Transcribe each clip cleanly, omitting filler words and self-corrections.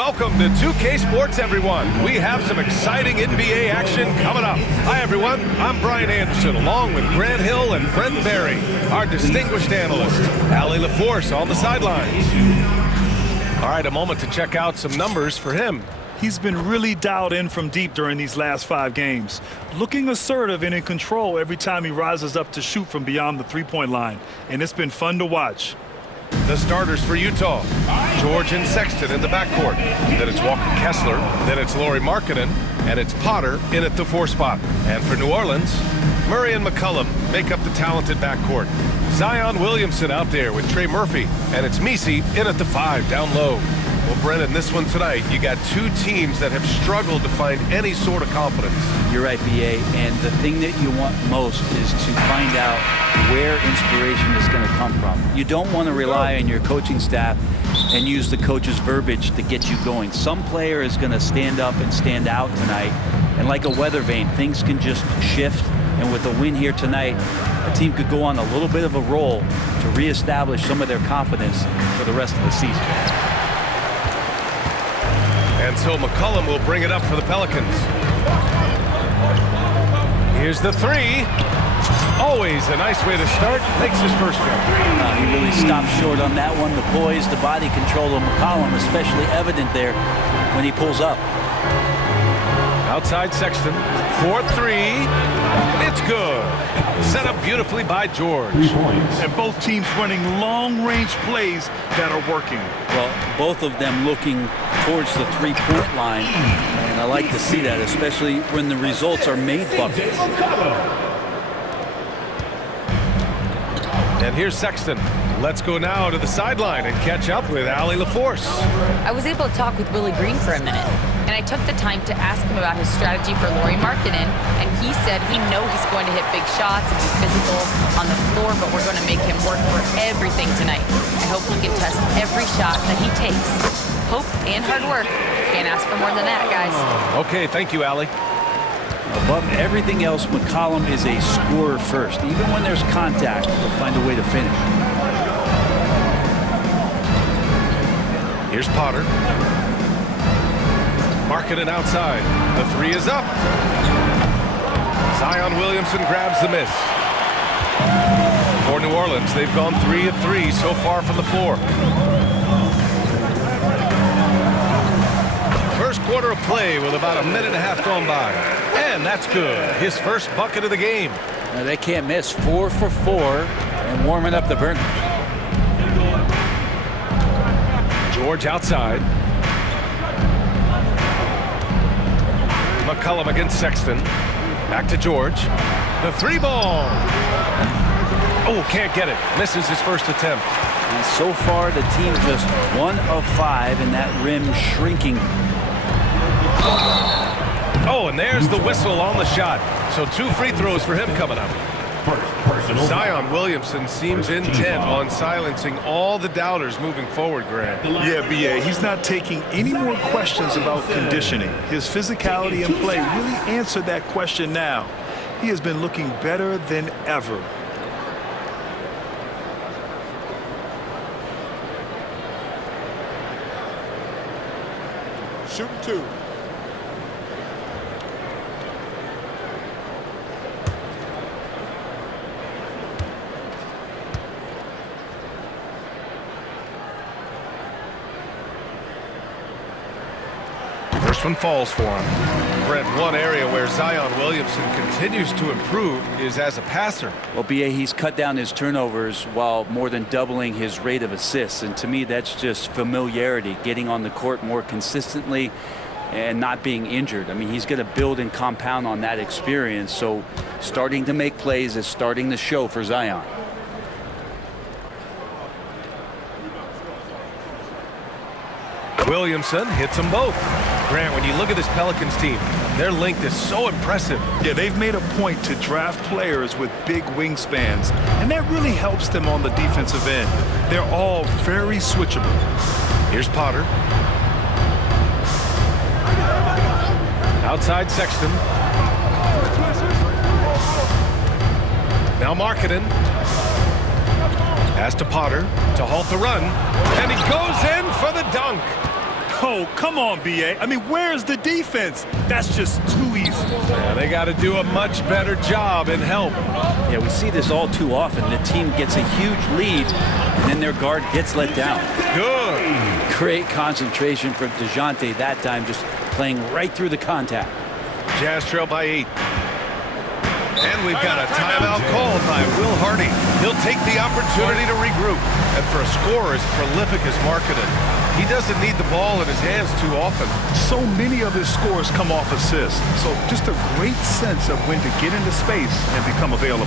welcome to 2K Sports, everyone. We have some exciting NBA action coming up. Hi, everyone. I'm Brian Anderson, along with Grant Hill and Brendan Barry, our distinguished analyst, Allie LaForce on the sidelines. All right, a moment to check out some numbers for him. He's been really dialed in from deep during these last 5 games, looking assertive and in control every time he rises up to shoot from beyond the three-point line, and it's been fun to watch. The starters for Utah, George and Sexton in the backcourt. Then it's Walker Kessler, then it's Lauri Markkanen, and it's Potter in at the 4 spot. And for New Orleans, Murray and McCollum make up the talented backcourt. Zion Williamson out there with Trey Murphy, and it's Messi in at the 5 down low. Well, Brennan, this one tonight, you got 2 teams that have struggled to find any sort of confidence. You're right, B.A., and the thing that you want most is to find out where inspiration is going to come from. You don't want to rely on your coaching staff and use the coach's verbiage to get you going. Some player is going to stand up and stand out tonight, and like a weather vane, things can just shift, and with a win here tonight, a team could go on a little bit of a roll to reestablish some of their confidence for the rest of the season. And so McCollum will bring it up for the Pelicans. Here's the 3. Always a nice way to start. Makes his first one. He really stopped short on that one. The poise, the body control of McCollum, especially evident there when he pulls up. Outside Sexton. 4-3. It's good. Set up beautifully by George. And both teams running long-range plays that are working. Well, both of them looking towards the three-point line, and I like to see that, especially when the results are made buckets. And here's Sexton. Let's go now to the sideline and catch up with Allie LaForce. I was able to talk with Willie Green for a minute, and I took the time to ask him about his strategy for Lauri Markkanen, and he said we know he's going to hit big shots and be physical on the floor, but we're going to make him work for everything tonight. I hope he can test every shot that he takes. Hope and hard work. Can't ask for more than that, guys. Okay, thank you, Allie. Above everything else, McCollum is a scorer first. Even when there's contact, he'll find a way to finish. Here's Potter. Markkanen outside. The 3 is up. Zion Williamson grabs the miss. For New Orleans, they've gone 3 of 3 so far from the floor. First quarter of play with about a minute and a half gone by. And that's good. His first bucket of the game. Now, they can't miss. 4 for 4 and warming up the burn. George outside. McCollum against Sexton. Back to George. The 3-ball. Oh, can't get it. Misses his first attempt. And so far, the team just 1 of 5, and that rim shrinking. Oh, and there's the whistle on the shot. So 2 free throws for him coming up. Zion Williamson seems intent on silencing all the doubters moving forward, Grant. Yeah, B.A., he's not taking any more questions about conditioning. His physicality and play really answered that question now. He has been looking better than ever. Shooting 2. First one falls for him. Brent, one area where Zion Williamson continues to improve is as a passer. Well, B.A., he's cut down his turnovers while more than doubling his rate of assists. And to me, that's just familiarity, getting on the court more consistently and not being injured. I mean, he's going to build and compound on that experience. So starting to make plays is starting to show for Zion. Williamson hits them both. Grant, when you look at this Pelicans team, their length is so impressive. Yeah, they've made a point to draft players with big wingspans, and that really helps them on the defensive end. They're all very switchable. Here's Potter. Outside Sexton. Now Markkanen. Pass to Potter to halt the run. And he goes in for the dunk. Oh, come on, B.A. I mean, where's the defense? That's just too easy. Yeah, they got to do a much better job in help. Yeah, we see this all too often. The team gets a huge lead, and then their guard gets let down. Good. Great concentration from DeJounte that time, just playing right through the contact. Jazz trail by 8. And we've got a timeout called by Will Hardy. He'll take the opportunity to regroup. And for a scorer as prolific as Markkanen, he doesn't need the ball in his hands too often. So many of his scores come off assists. So just a great sense of when to get into space and become available.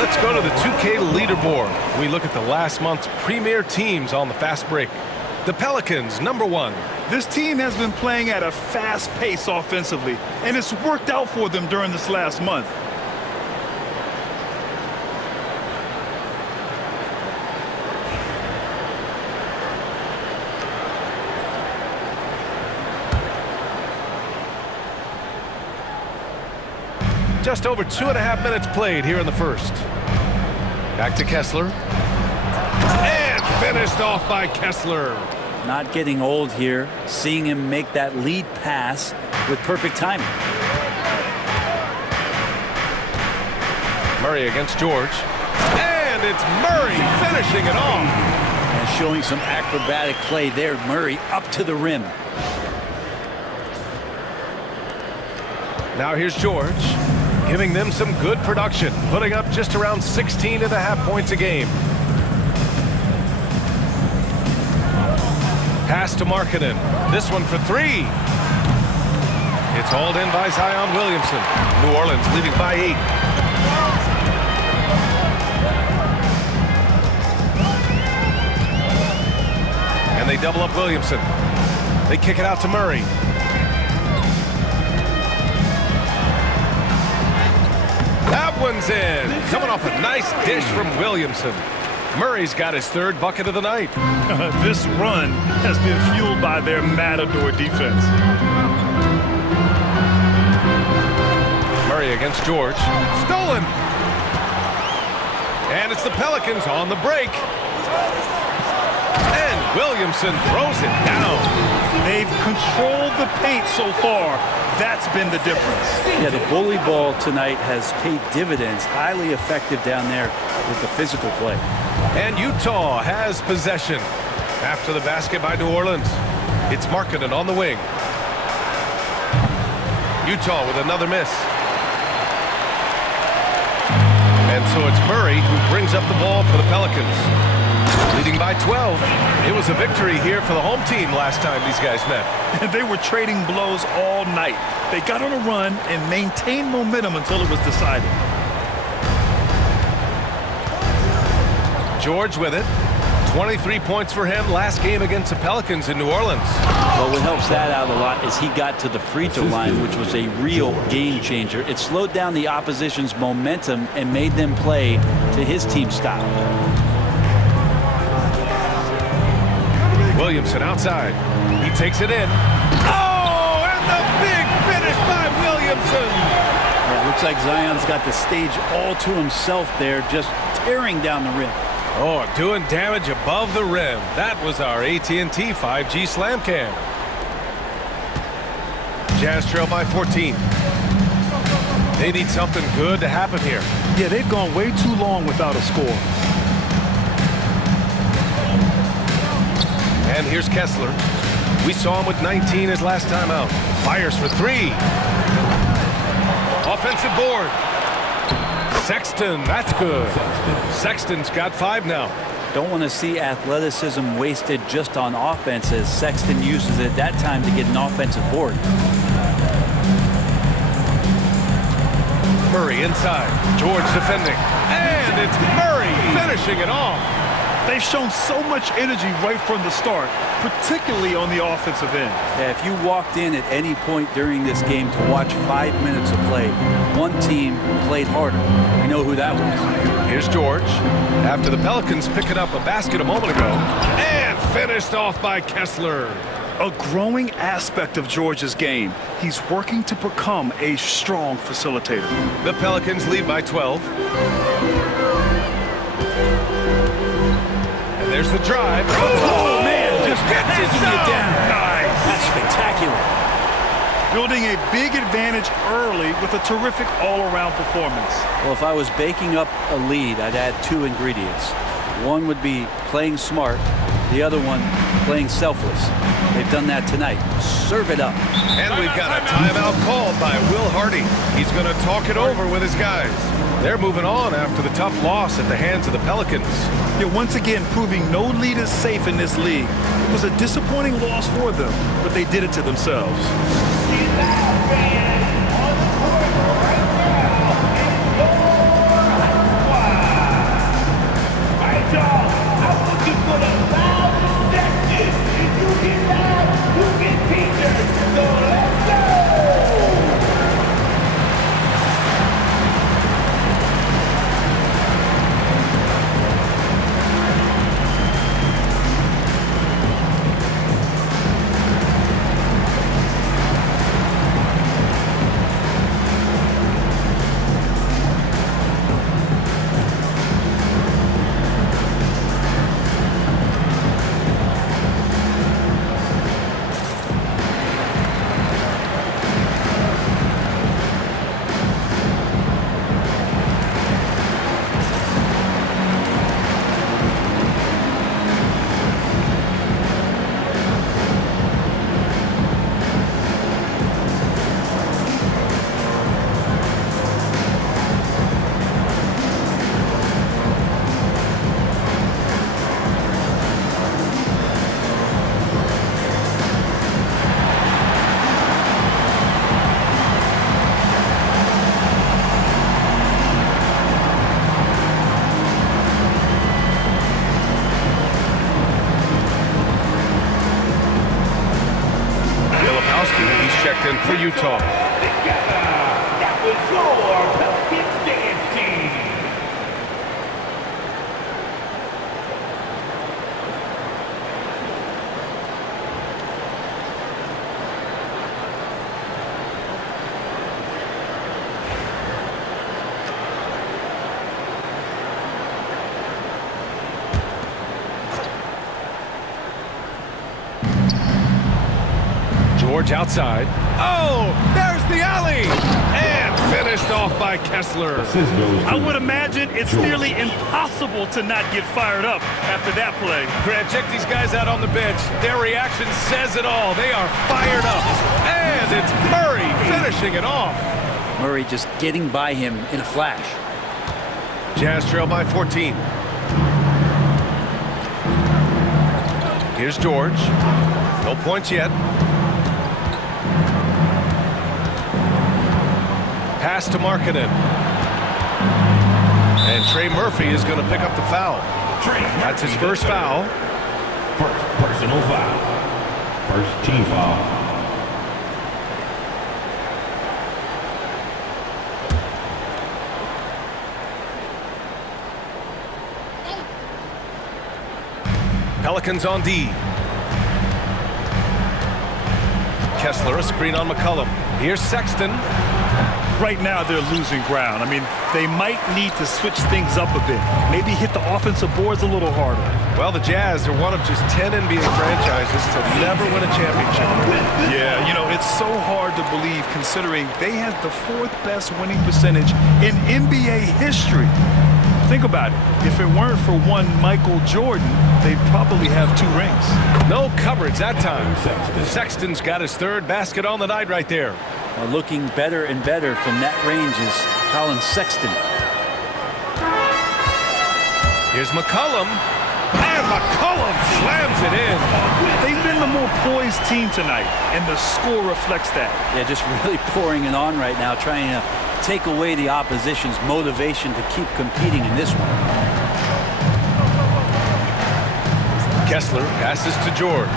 Let's go to the 2K leaderboard. We look at the last month's premier teams on the fast break. The Pelicans, number 1. This team has been playing at a fast pace offensively, and it's worked out for them during this last month. Just over 2.5 minutes played here in the first. Back to Kessler. And finished off by Kessler. Not getting old here, seeing him make that lead pass with perfect timing. Murray against George. And it's Murray finishing it off. And showing some acrobatic play there. Murray up to the rim. Now here's George, giving them some good production, putting up just around 16.5 points a game. Pass to Markkanen. This one for 3. It's hauled in by Zion Williamson. New Orleans leading by 8. And they double up Williamson. They kick it out to Murray. That one's in. Coming off a nice dish from Williamson. Murray's got his 3rd bucket of the night. This run has been fueled by their matador defense. Murray against George. Stolen. And it's the Pelicans on the break. And Williamson throws it down. They've controlled the paint so far. That's been the difference. Yeah, the bully ball tonight has paid dividends. Highly effective down there with the physical play. And Utah has possession. After the basket by New Orleans, it's Markkanen on the wing. Utah with another miss. And so it's Murray who brings up the ball for the Pelicans. Leading by 12. It was a victory here for the home team last time these guys met. And they were trading blows all night. They got on a run and maintained momentum until it was decided. George with it. 23 points for him last game against the Pelicans in New Orleans. Well, what helps that out a lot is he got to the free throw line, which was a real game changer. It slowed down the opposition's momentum and made them play to his team style. Williamson outside. He takes it in. Oh, and the big finish by Williamson. Yeah, looks like Zion's got the stage all to himself there, just tearing down the rim. Oh, doing damage above the rim. That was our AT&T 5G slam cam. Jazz trail by 14. They need something good to happen here. Yeah, they've gone way too long without a score. And here's Kessler. We saw him with 19 his last time out. Fires for three. Offensive board. Sexton, that's good. Sexton's got 5 now. Don't want to see athleticism wasted just on offense as Sexton uses it that time to get an offensive board. Murray inside. George defending. And it's Murray finishing it off. They've shown so much energy right from the start, particularly on the offensive end. Yeah, if you walked in at any point during this game to watch 5 minutes of play, one team played harder. We know who that was. Here's George. After the Pelicans picking up a basket a moment ago. And finished off by Kessler. A growing aspect of George's game. He's working to become a strong facilitator. The Pelicans lead by 12. And there's the drive. Oh, man, just taking it down. Nice. That's spectacular. Building a big advantage early with a terrific all-around performance. Well, if I was baking up a lead, I'd add 2 ingredients. One would be playing smart. The other one, playing selfless. They've done that tonight. Serve it up. And we've got a timeout called by Will Hardy. He's going to talk it over with his guys. They're moving on after the tough loss at the hands of the Pelicans. They're once again proving no lead is safe in this league. It was a disappointing loss for them, but they did it to themselves. checked in for Utah. That was your Pelicans dance team. George outside. Oh, there's the alley! And finished off by Kessler. I would imagine it's nearly impossible to not get fired up after that play. Grant, check these guys out on the bench. Their reaction says it all. They are fired up. And it's Murray finishing it off. Murray just getting by him in a flash. Jazz trail by 14. Here's George. No points yet. Pass to Markkanen. And Trey Murphy is going to pick up the foul. That's his first foul. First personal foul. First team foul. Pelicans on D. Kessler, a screen on McCollum. Here's Sexton. Right now they're losing ground. I mean, they might need to switch things up a bit. Maybe hit the offensive boards a little harder. Well, the Jazz are one of just 10 NBA franchises to never win a championship. Yeah, you know, it's so hard to believe considering they had the 4th best winning percentage in NBA history. Think about it. If it weren't for one Michael Jordan, they'd probably have 2 rings. No coverage that time. Sexton's got his 3rd basket on the night right there. Looking better and better from that range is Colin Sexton. Here's McCollum. And McCollum slams it in. They've been the more poised team tonight, and the score reflects that. Yeah, just really pouring it on right now, trying to take away the opposition's motivation to keep competing in this one. Kessler passes to George.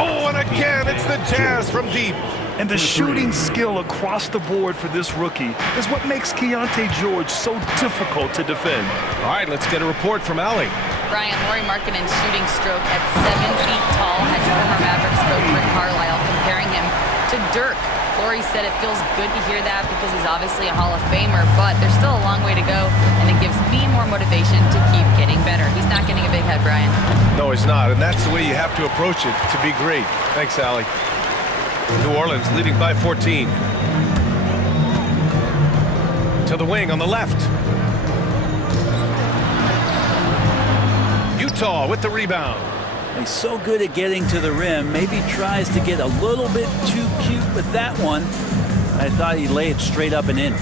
Oh, and again, it's the Jazz from deep. And the shooting skill across the board for this rookie is what makes Keontae George so difficult to defend. All right, let's get a report from Allie. Brian, Lauri Markkanen's shooting stroke at 7 feet tall has former Mavericks coach Rick Carlisle comparing him to Dirk. Lauri said it feels good to hear that because he's obviously a Hall of Famer, but there's still a long way to go, and it gives me more motivation to keep getting better. He's not getting a big head, Brian. No, he's not, and that's the way you have to approach it to be great. Thanks, Allie. New Orleans leading by 14. To the wing on the left. Utah with the rebound. He's so good at getting to the rim. Maybe tries to get a little bit too cute with that one. I thought he'd lay it straight up and in.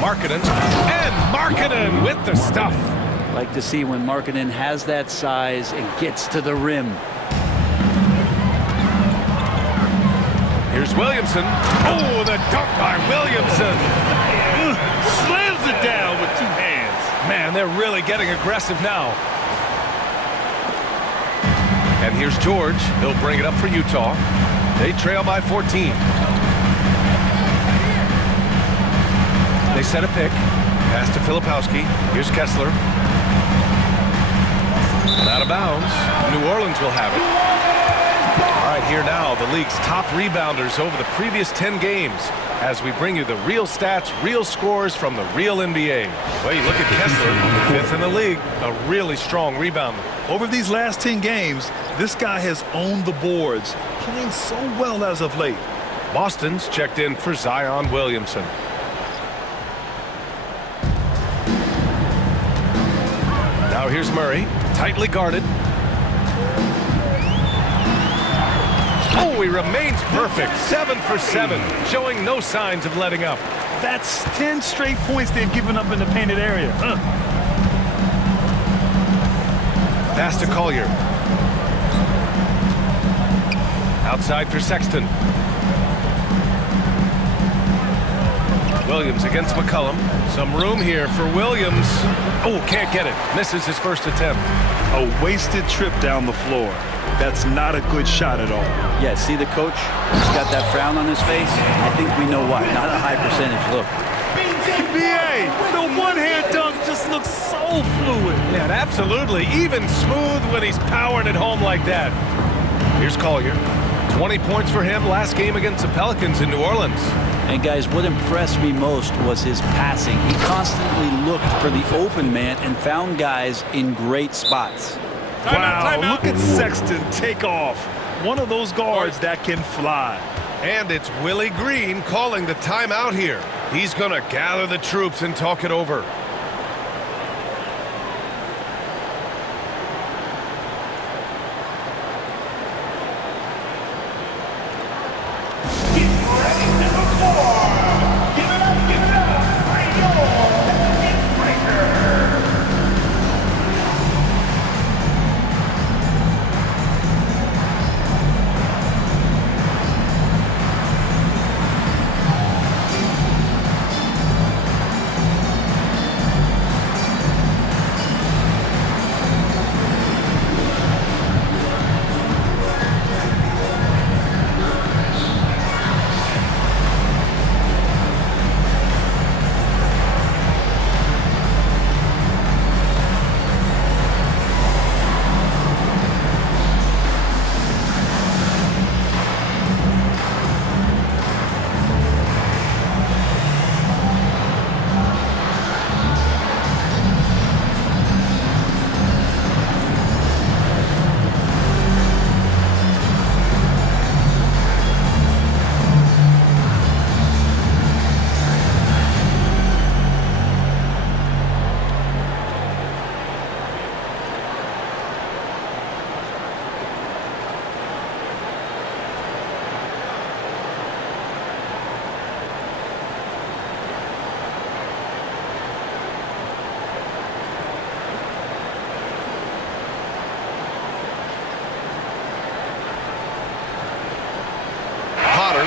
Markkanen, and Markkanen with the stuff. Like to see when Markkanen has that size and gets to the rim. Here's Williamson. Oh, the dunk by Williamson. Slams it down with 2 hands. Man, they're really getting aggressive now. And here's George. He'll bring it up for Utah. They trail by 14. They set a pick. Pass to Filipowski. Here's Kessler. And out of bounds. New Orleans will have it. All right, here now, the league's top rebounders over the previous 10 games as we bring you the real stats, real scores from the real NBA. Well, you look at Kessler, 5th in the league, a really strong rebounder. Over these last 10 games, this guy has owned the boards, playing so well as of late. Boston's checked in for Zion Williamson. Now here's Murray, tightly guarded. Oh, he remains perfect. 7 for 7, showing no signs of letting up. That's 10 straight points they've given up in the painted area. Pass to Collier. Outside for Sexton. Williams against McCollum. Some room here for Williams. Oh, can't get it. Misses his first attempt. A wasted trip down the floor. That's not a good shot at all. Yeah, see the coach? He's got that frown on his face. I think we know why. Not a high percentage look. BA, the one-hand dunk just looks so fluid. Yeah, absolutely. Even smooth when he's powering it home like that. Here's Collier. 20 points for him last game against the Pelicans in New Orleans. And guys, what impressed me most was his passing. He constantly looked for the open man and found guys in great spots. Wow, look at Sexton take off. One of those guards that can fly. And it's Willie Green calling the timeout here. He's going to gather the troops and talk it over.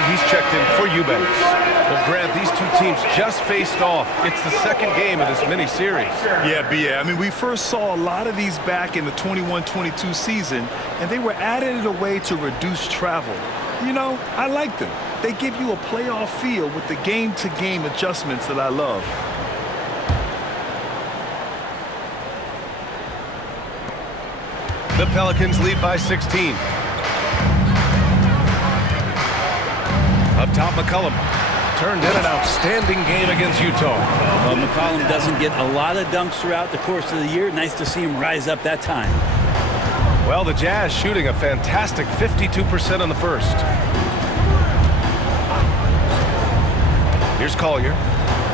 he's checked in for Eubanks. Well, Grant, these two teams just faced off. It's the second game of this mini-series. Yeah. I mean, we first saw a lot of these back in the 21-22 season, and they were added a way to reduce travel. You know, I like them. They give you a playoff feel with the game-to-game adjustments that I love. The Pelicans lead by 16. Up top, McCollum turned in an outstanding game against Utah. Well, McCollum doesn't get a lot of dunks throughout the course of the year. Nice to see him rise up that time. Well, the Jazz shooting a fantastic 52% in the first. Here's Collier.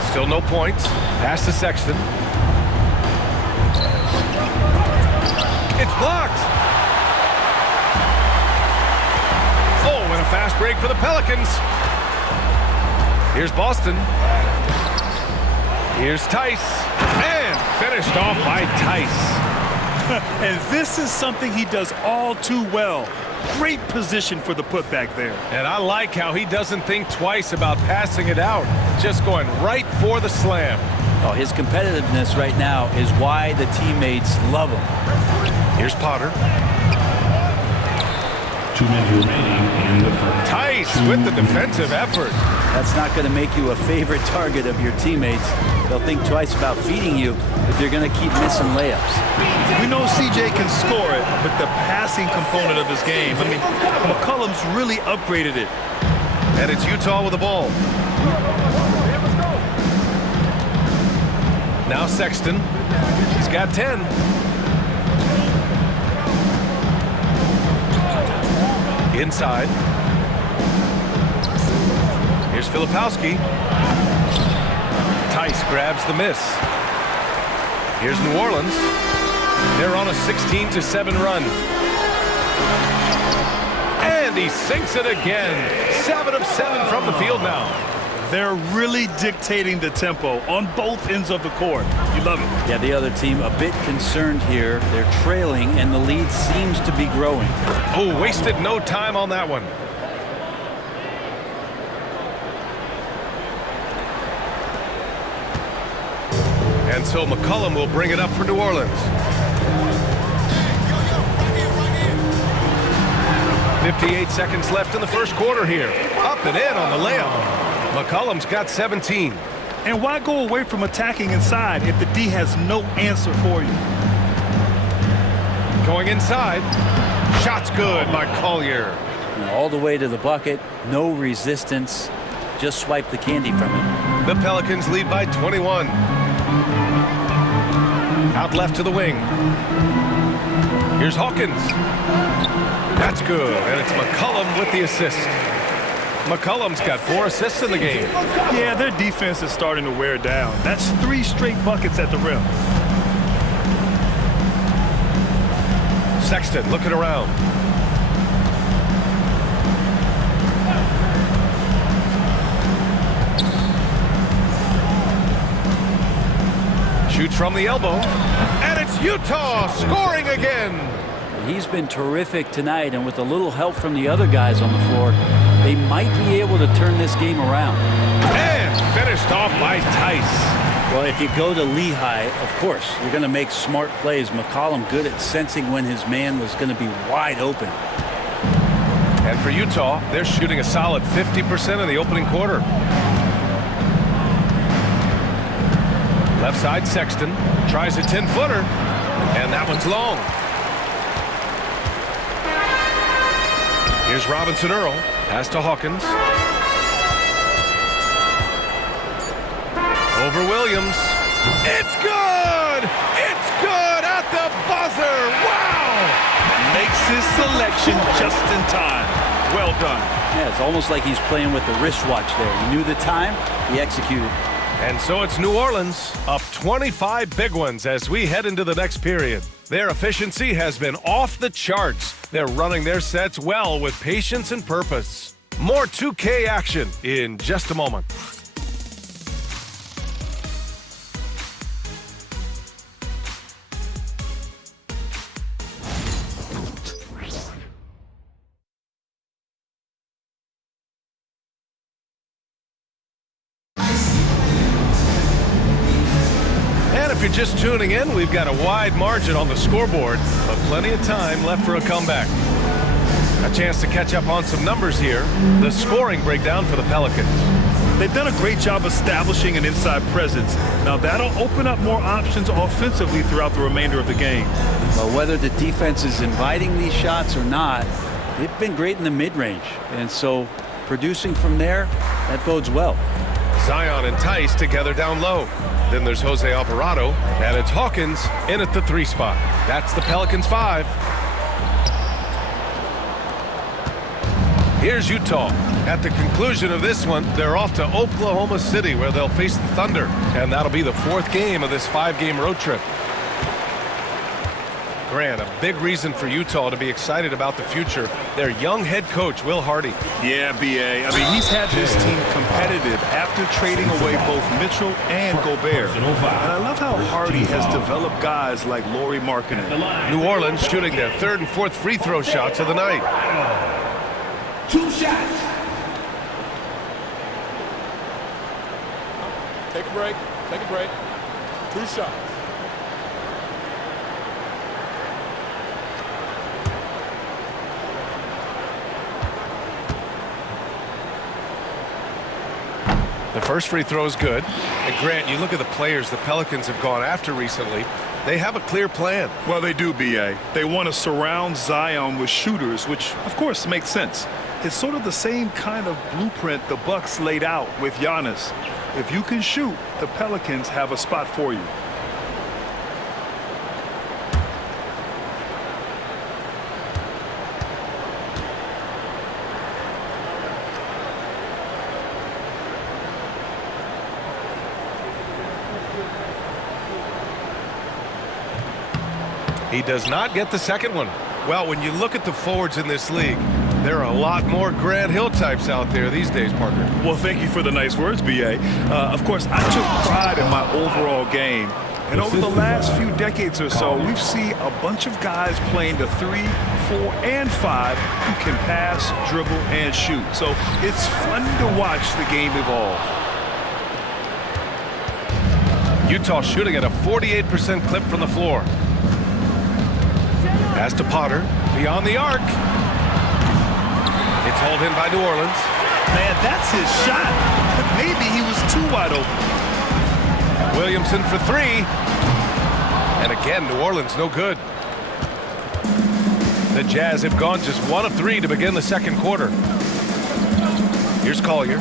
Still no points. Pass to Sexton. It's blocked. Oh, and a fast break for the Pelicans. Here's Boston. Here's Tice. And finished off by Tice. And this is something he does all too well. Great position for the putback there. And I like how he doesn't think twice about passing it out. Just going right for the slam. Oh, his competitiveness right now is why the teammates love him. Here's Potter. 2 minutes remaining in the first. Tice with the defensive effort. That's not going to make you a favorite target of your teammates. They'll think twice about feeding you if they're going to keep missing layups. We know CJ can score it, but the passing component of his game, I mean, McCollum's really upgraded it. And it's Utah with the ball. Now Sexton. He's got 10. Inside. Here's Filipowski. Tice grabs the miss. Here's New Orleans. They're on a 16-7 run. And he sinks it again. 7 of 7 from the field now. They're really dictating the tempo on both ends of the court. You love it. Yeah, the other team a bit concerned here. They're trailing, and the lead seems to be growing. Oh, wasted no time on that one. And so McCollum will bring it up for New Orleans. 58 seconds left in the first quarter here. Up and in on the layup. McCollum's got 17. And why go away from attacking inside if the D has no answer for you? Going inside. Shot's good by Collier. All the way to the bucket. No resistance. Just swipe the candy from it. The Pelicans lead by 21. Out left to the wing. Here's Hawkins. That's good, and it's McCollum with the assist. McCollum's got 4 assists in the game. Yeah, their defense is starting to wear down. That's 3 straight buckets at the rim. Sexton looking around. Shoots from the elbow, and it's Utah scoring again. He's been terrific tonight, and with a little help from the other guys on the floor, they might be able to turn this game around. And finished off by Tice. Well, if you go to Lehigh, of course, you're going to make smart plays. McCollum good at sensing when his man was going to be wide open. And for Utah, they're shooting a solid 50% in the opening quarter. Left side, Sexton tries a 10-footer, and that one's long. Here's Robinson Earl. Pass to Hawkins. Over Williams. It's good! It's good at the buzzer! Wow! Makes his selection just in time. Well done. Yeah, it's almost like he's playing with the wristwatch there. He knew the time, he executed. And so it's New Orleans up 25 big ones as we head into the next period. Their efficiency has been off the charts. They're running their sets well with patience and purpose. More 2K action in just a moment. you're just tuning in, we've got a wide margin on the scoreboard, but plenty of time left for a comeback. A chance to catch up on some numbers here. The scoring breakdown for the Pelicans. They've done a great job establishing an inside presence. Now that'll open up more options offensively throughout the remainder of the game. But whether the defense is inviting these shots or not, they've been great in the mid-range. And so producing from there, that bodes well. Zion and Tice together down low. Then there's Jose Alvarado, and it's Hawkins in at the 3 spot. That's the Pelicans 5. Here's Utah. At the conclusion of this one, they're off to Oklahoma City, where they'll face the Thunder, and that'll be the 4th game of this 5-game road trip. Grant, a big reason for Utah to be excited about the future, their young head coach, Will Hardy. Yeah, B.A. I mean, he's had this team competitive after trading away both Mitchell and Gobert. And I love how Hardy has developed guys like Lauri Markkanen. New Orleans shooting their 3rd and 4th free throw shots of the night. 2 shots. Take a break. Take a break. 2 shots. The first free throw is good. And Grant, you look at the players the Pelicans have gone after recently, they have a clear plan. Well, they do, B.A. They want to surround Zion with shooters, which, of course, makes sense. It's sort of the same kind of blueprint the Bucks laid out with Giannis. If you can shoot, the Pelicans have a spot for you. He does not get the second one. Well, when you look at the forwards in this league, there are a lot more Grant Hill types out there these days, partner. Well, thank you for the nice words, B.A. Of course, I took pride in my overall game. And over the last few decades or so, we've seen a bunch of guys playing the 3, 4, and 5 who can pass, dribble, and shoot. So it's fun to watch the game evolve. Utah shooting at a 48% clip from the floor. Pass to Potter, beyond the arc. It's hauled in by New Orleans. Man, that's his shot. Maybe he was too wide open. Williamson for 3. And again, New Orleans no good. The Jazz have gone just 1 of 3 to begin the second quarter. Here's Collier.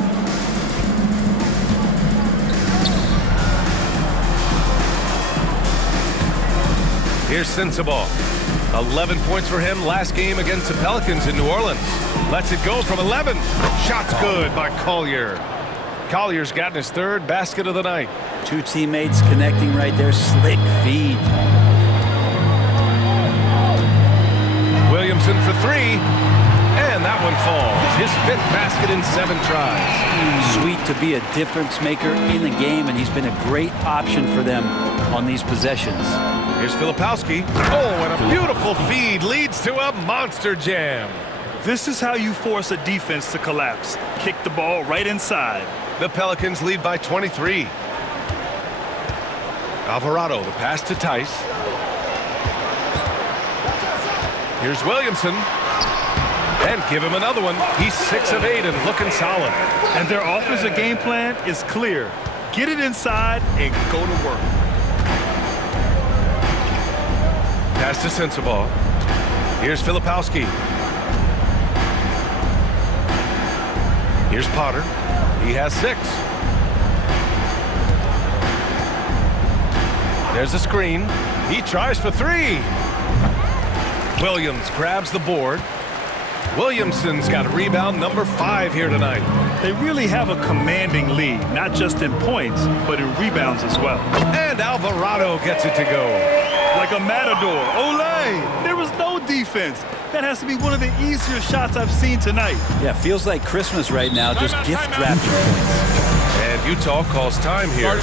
Here's Sensabaugh. 11 points for him last game against the Pelicans in New Orleans. Lets it go from 11. Shot's good by Collier. Collier's gotten his 3rd basket of the night. 2 teammates connecting right there. Slick feed. Williamson for 3. And that one falls. His 5th basket in 7 tries. Sweet to be a difference maker in the game, and he's been a great option for them on these possessions. Here's Filipowski. Oh, and a beautiful feed leads to a monster jam. This is how you force a defense to collapse. Kick the ball right inside. The Pelicans lead by 23. Alvarado, the pass to Tice. Here's Williamson. And give him another one. He's 6 of 8 and looking solid. And their offensive game plan is clear. Get it inside and go to work. Pass to Sensabaugh. Here's Filipowski. Here's Potter. He has 6. There's a screen. He tries for 3. Williams grabs the board. Williamson's got rebound number 5 here tonight. They really have a commanding lead, not just in points, but in rebounds as well. And Alvarado gets it to go. Like a matador. Olé! There was no defense. That has to be one of the easier shots I've seen tonight. Yeah, feels like Christmas right now. Just gift wrapped your points. And Utah calls time here.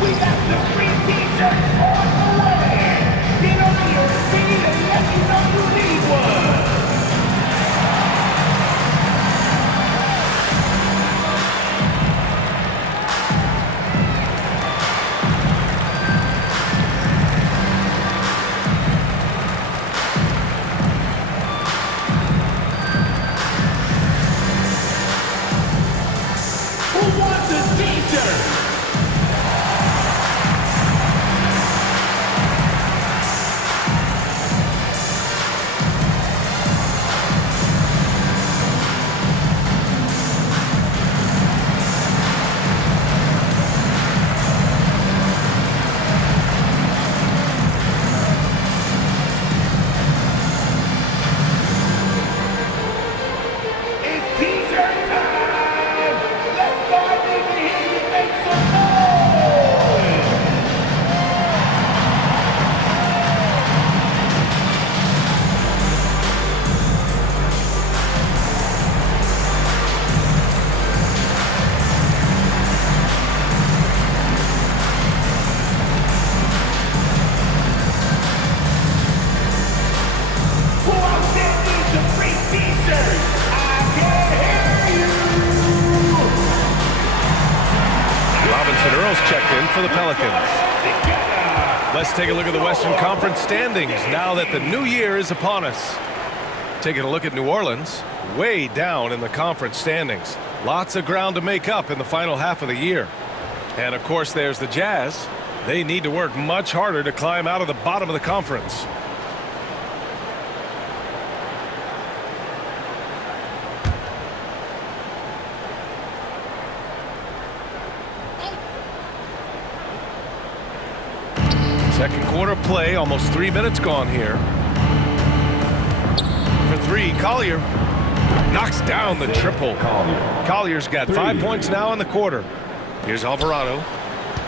We got the free t-shirts on the way. Jason Earls checked in for the Pelicans. Let's take a look at the Western Conference standings now that the new year is upon us. Taking a look at New Orleans, way down in the conference standings. Lots of ground to make up in the final half of the year. And of course, there's the Jazz. They need to work much harder to climb out of the bottom of the conference. Second quarter play, almost 3 minutes gone here. For three, Collier knocks down the triple. Collier's got 5 points now in the quarter. Here's Alvarado,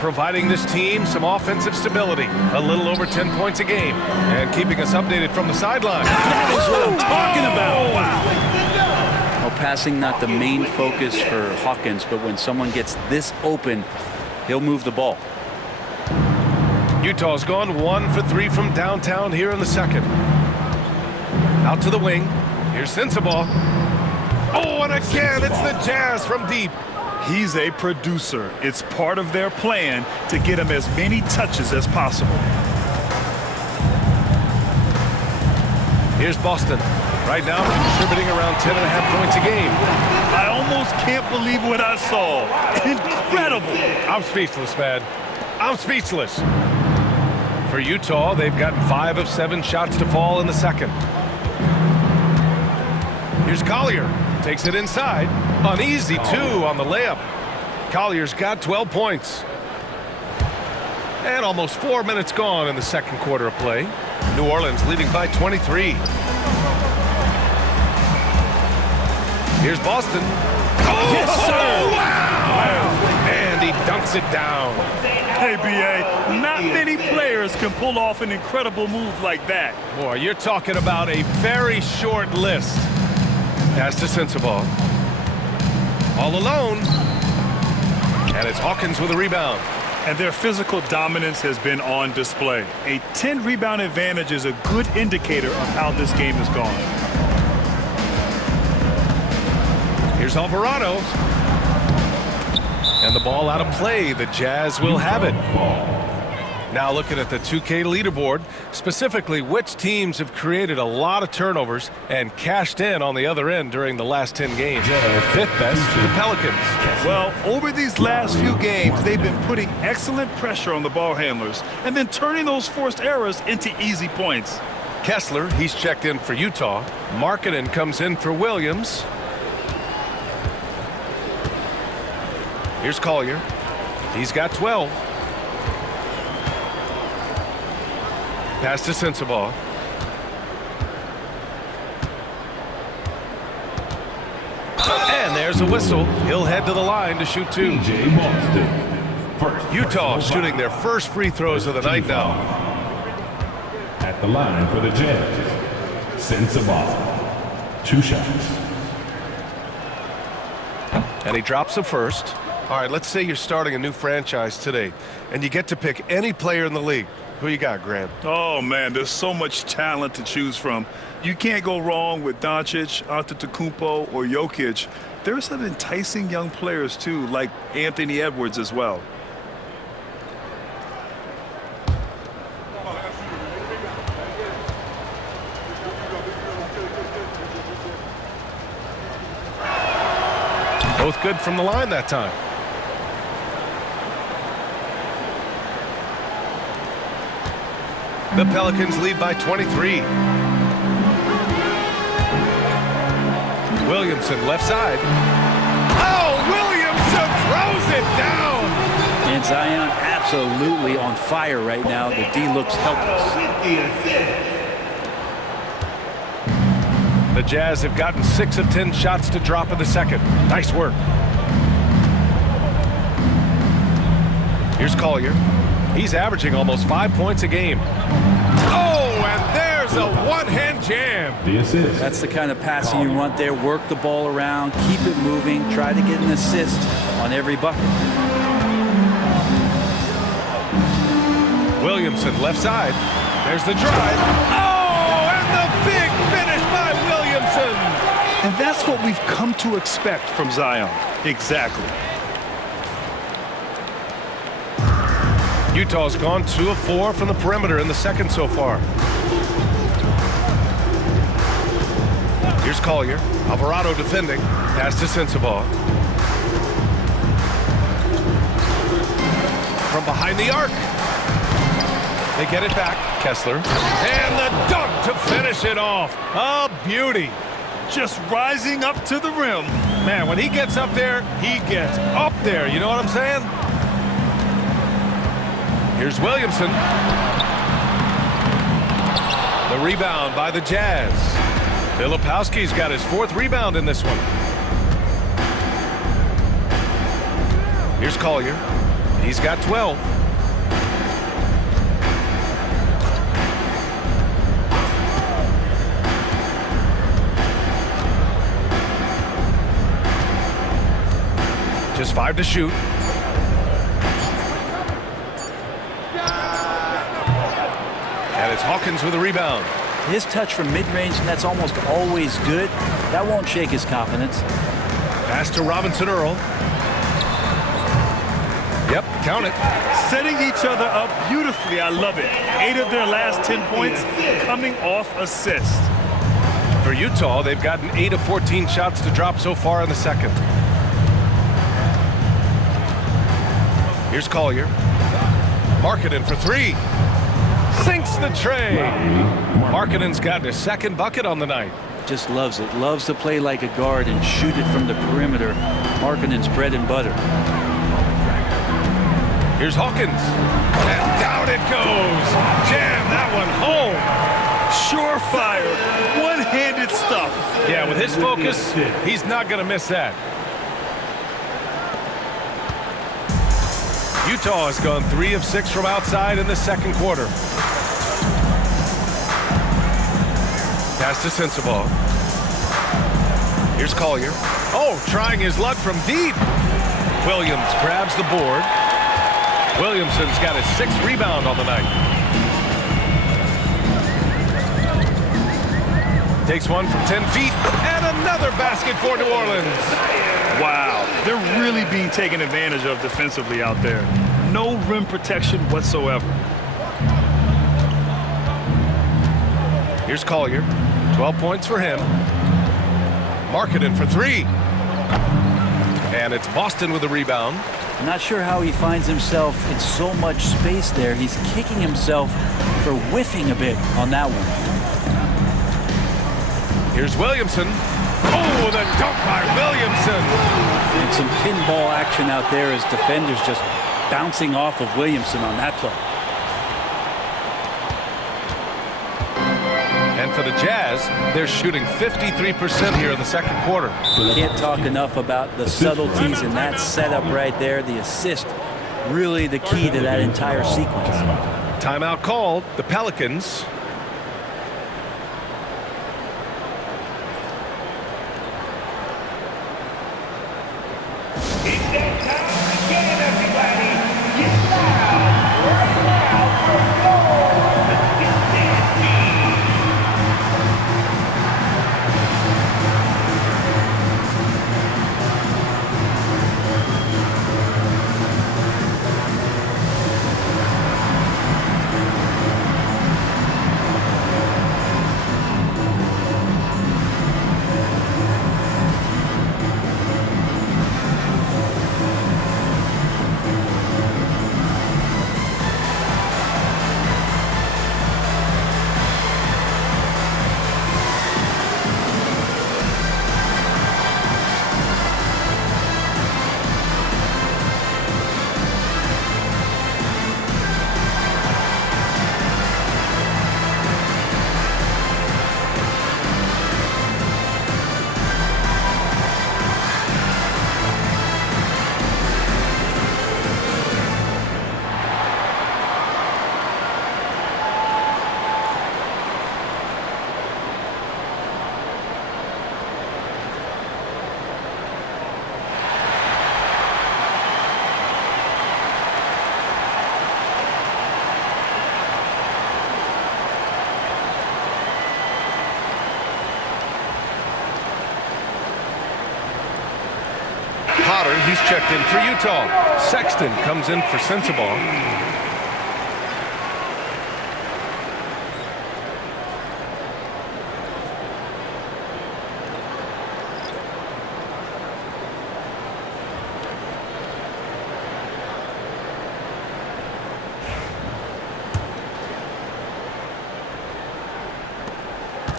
providing this team some offensive stability. A little over 10 points a game. And keeping us updated from the sideline. That is what I'm talking about. Wow. Well, passing not the main focus for Hawkins, but when someone gets this open, he'll move the ball. Utah's gone 1 for 3 from downtown here in the second. Out to the wing. Here's Sensabaugh. Oh, and again, it's the Jazz from deep. He's a producer. It's part of their plan to get him as many touches as possible. Here's Boston. Right now contributing around 10.5 points a game. I almost can't believe what I saw. Incredible. I'm speechless, man. I'm speechless. For Utah, they've gotten 5 of 7 shots to fall in the second. Here's Collier. Takes it inside. Uneasy, too, on the layup. Collier's got 12 points. And almost 4 minutes gone in the second quarter of play. New Orleans leading by 23. Here's Boston. Oh, yes, sir. Wow. And he dunks it down. Hey, B.A., not many players can pull off an incredible move like that. Boy, you're talking about a very short list. Pass to Sensabaugh. All alone. And it's Hawkins with a rebound. And their physical dominance has been on display. A 10-rebound advantage is a good indicator of how this game has gone. Here's Alvarado. And the ball out of play. The Jazz will have it. Now looking at the 2K leaderboard, specifically which teams have created a lot of turnovers and cashed in on the other end during the last 10 games. Fifth best, the Pelicans. Well, over these last few games, they've been putting excellent pressure on the ball handlers and then turning those forced errors into easy points. Kessler, he's checked in for Utah. Markkanen comes in for Williams. Here's Collier. He's got 12. Pass to Sensabaugh. And there's a whistle. He'll head to the line to shoot 2. Utah shooting their first free throws of the night now. At the line for the Jazz, Sensabaugh. 2 shots. And he drops the first. All right, let's say you're starting a new franchise today, and you get to pick any player in the league. Who you got, Graham? Oh, man, there's so much talent to choose from. You can't go wrong with Doncic, Antetokounmpo, or Jokic. There are some enticing young players, too, like Anthony Edwards as well. Both good from the line that time. The Pelicans lead by 23. Williamson left side. Oh, Williamson throws it down. And Zion absolutely on fire right now. The D looks helpless. The Jazz have gotten 6 of 10 shots to drop in the second. Nice work. Here's Collier. He's averaging almost 5 points a game. Oh, and there's a one-hand jam. The assist. That's the kind of passing you want there. Work the ball around, keep it moving, try to get an assist on every bucket. Williamson left side. There's the drive. Oh, and the big finish by Williamson. And that's what we've come to expect from Zion. Exactly. Utah's gone 2 of 4 from the perimeter in the second so far. Here's Collier. Alvarado defending. Pass to Sensabaugh. From behind the arc. They get it back. Kessler. And the dunk to finish it off. A beauty. Just rising up to the rim. Man, when he gets up there, he gets up there. You know what I'm saying? Here's Williamson. The rebound by the Jazz. Filipowski's got his 4th rebound in this one. Here's Collier. He's got 12. Just 5 to shoot. And it's Hawkins with a rebound. His touch from mid-range, and that's almost always good. That won't shake his confidence. Pass to Robinson Earl. Yep, count it. Setting each other up beautifully. I love it. 8 of their last 10 points coming off assists. For Utah, they've gotten 8 of 14 shots to drop so far in the second. Here's Collier. Markkanen for 3. Sinks the tray. Markkanen's gotten his 2nd bucket on the night. Just loves it. Loves to play like a guard and shoot it from the perimeter. Markkanen's bread and butter. Here's Hawkins. And down it goes. Jam that one home. Surefire. One-handed stuff. Yeah, with his focus, he's not going to miss that. Utah has gone 3 of 6 from outside in the second quarter. Pass to Sensabaugh. Here's Collier. Oh, trying his luck from deep. Williams grabs the board. Williamson's got his 6th rebound on the night. Takes one from 10 feet, and another basket for New Orleans. Wow, they're really being taken advantage of defensively out there. No rim protection whatsoever. Here's Collier. 12 points for him. Markkanen for 3. And it's Boston with a rebound. I'm not sure how he finds himself in so much space there. He's kicking himself for whiffing a bit on that one. Here's Williamson. Oh, the dunk by Williamson. And some pinball action out there as defenders just bouncing off of Williamson on that play. And for the Jazz, they're shooting 53% here in the second quarter. Can't talk enough about the subtleties in that setup right there. The assist, really the key to that entire sequence. Timeout called. The Pelicans. It's that time again, everybody. Get loud right now for goal. It's this team. Potter, he's checked in for Utah. Sexton comes in for Sensabaugh.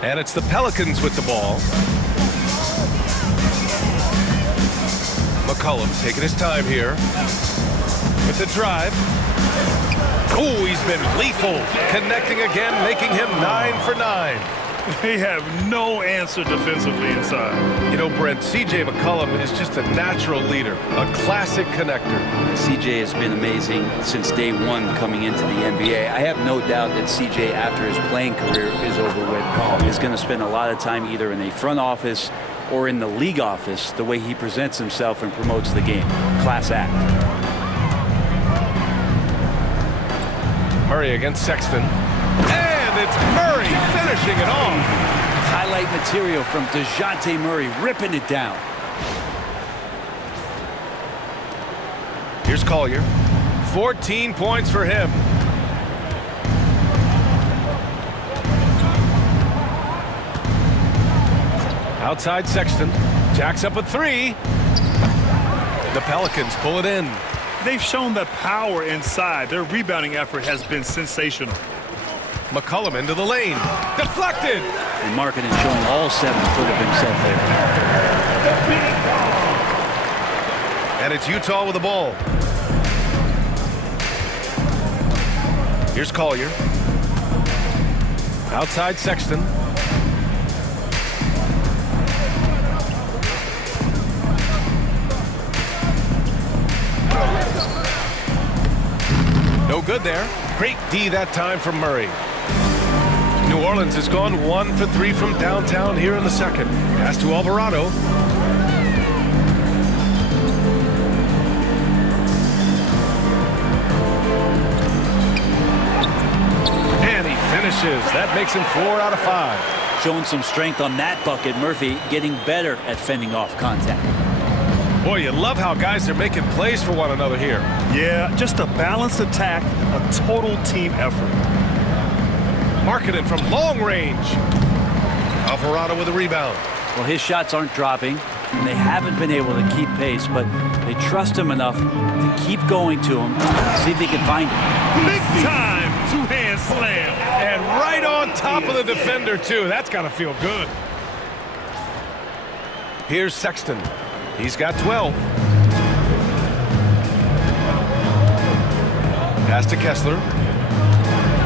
And it's the Pelicans with the ball. McCollum taking his time here with the drive. Oh, he's been lethal. Connecting again, making him 9 for 9. They have no answer defensively inside. You know, Brent, C.J. McCollum is just a natural leader, a classic connector. CJ has been amazing since day one coming into the NBA. I have no doubt that CJ, after his playing career is over with, is going to spend a lot of time either in a front office or in the league office, the way he presents himself and promotes the game. Class act. Murray against Sexton. And it's Murray finishing it off. Highlight material from DeJounte Murray, ripping it down. Here's Collier. 14 points for him. Outside Sexton. Jacks up a 3. The Pelicans pull it in. They've shown that power inside. Their rebounding effort has been sensational. McCollum into the lane. Deflected. And Markkanen showing all 7 foot of himself there. And it's Utah with the ball. Here's Collier. Outside Sexton. No good there. Great D that time from Murray. New Orleans has gone 1 for 3 from downtown here in the second. Pass to Alvarado. And he finishes. That makes him 4 out of 5. Showing some strength on that bucket. Murphy getting better at fending off contact. Boy, you love how guys are making plays for one another here. Yeah, just a balanced attack, a total team effort. Markkanen from long range. Alvarado with a rebound. Well, his shots aren't dropping, and they haven't been able to keep pace, but they trust him enough to keep going to him, see if he can find it. Big time two-hand slam. And right on top of the defender, too. That's got to feel good. Here's Sexton. He's got 12. Pass to Kessler.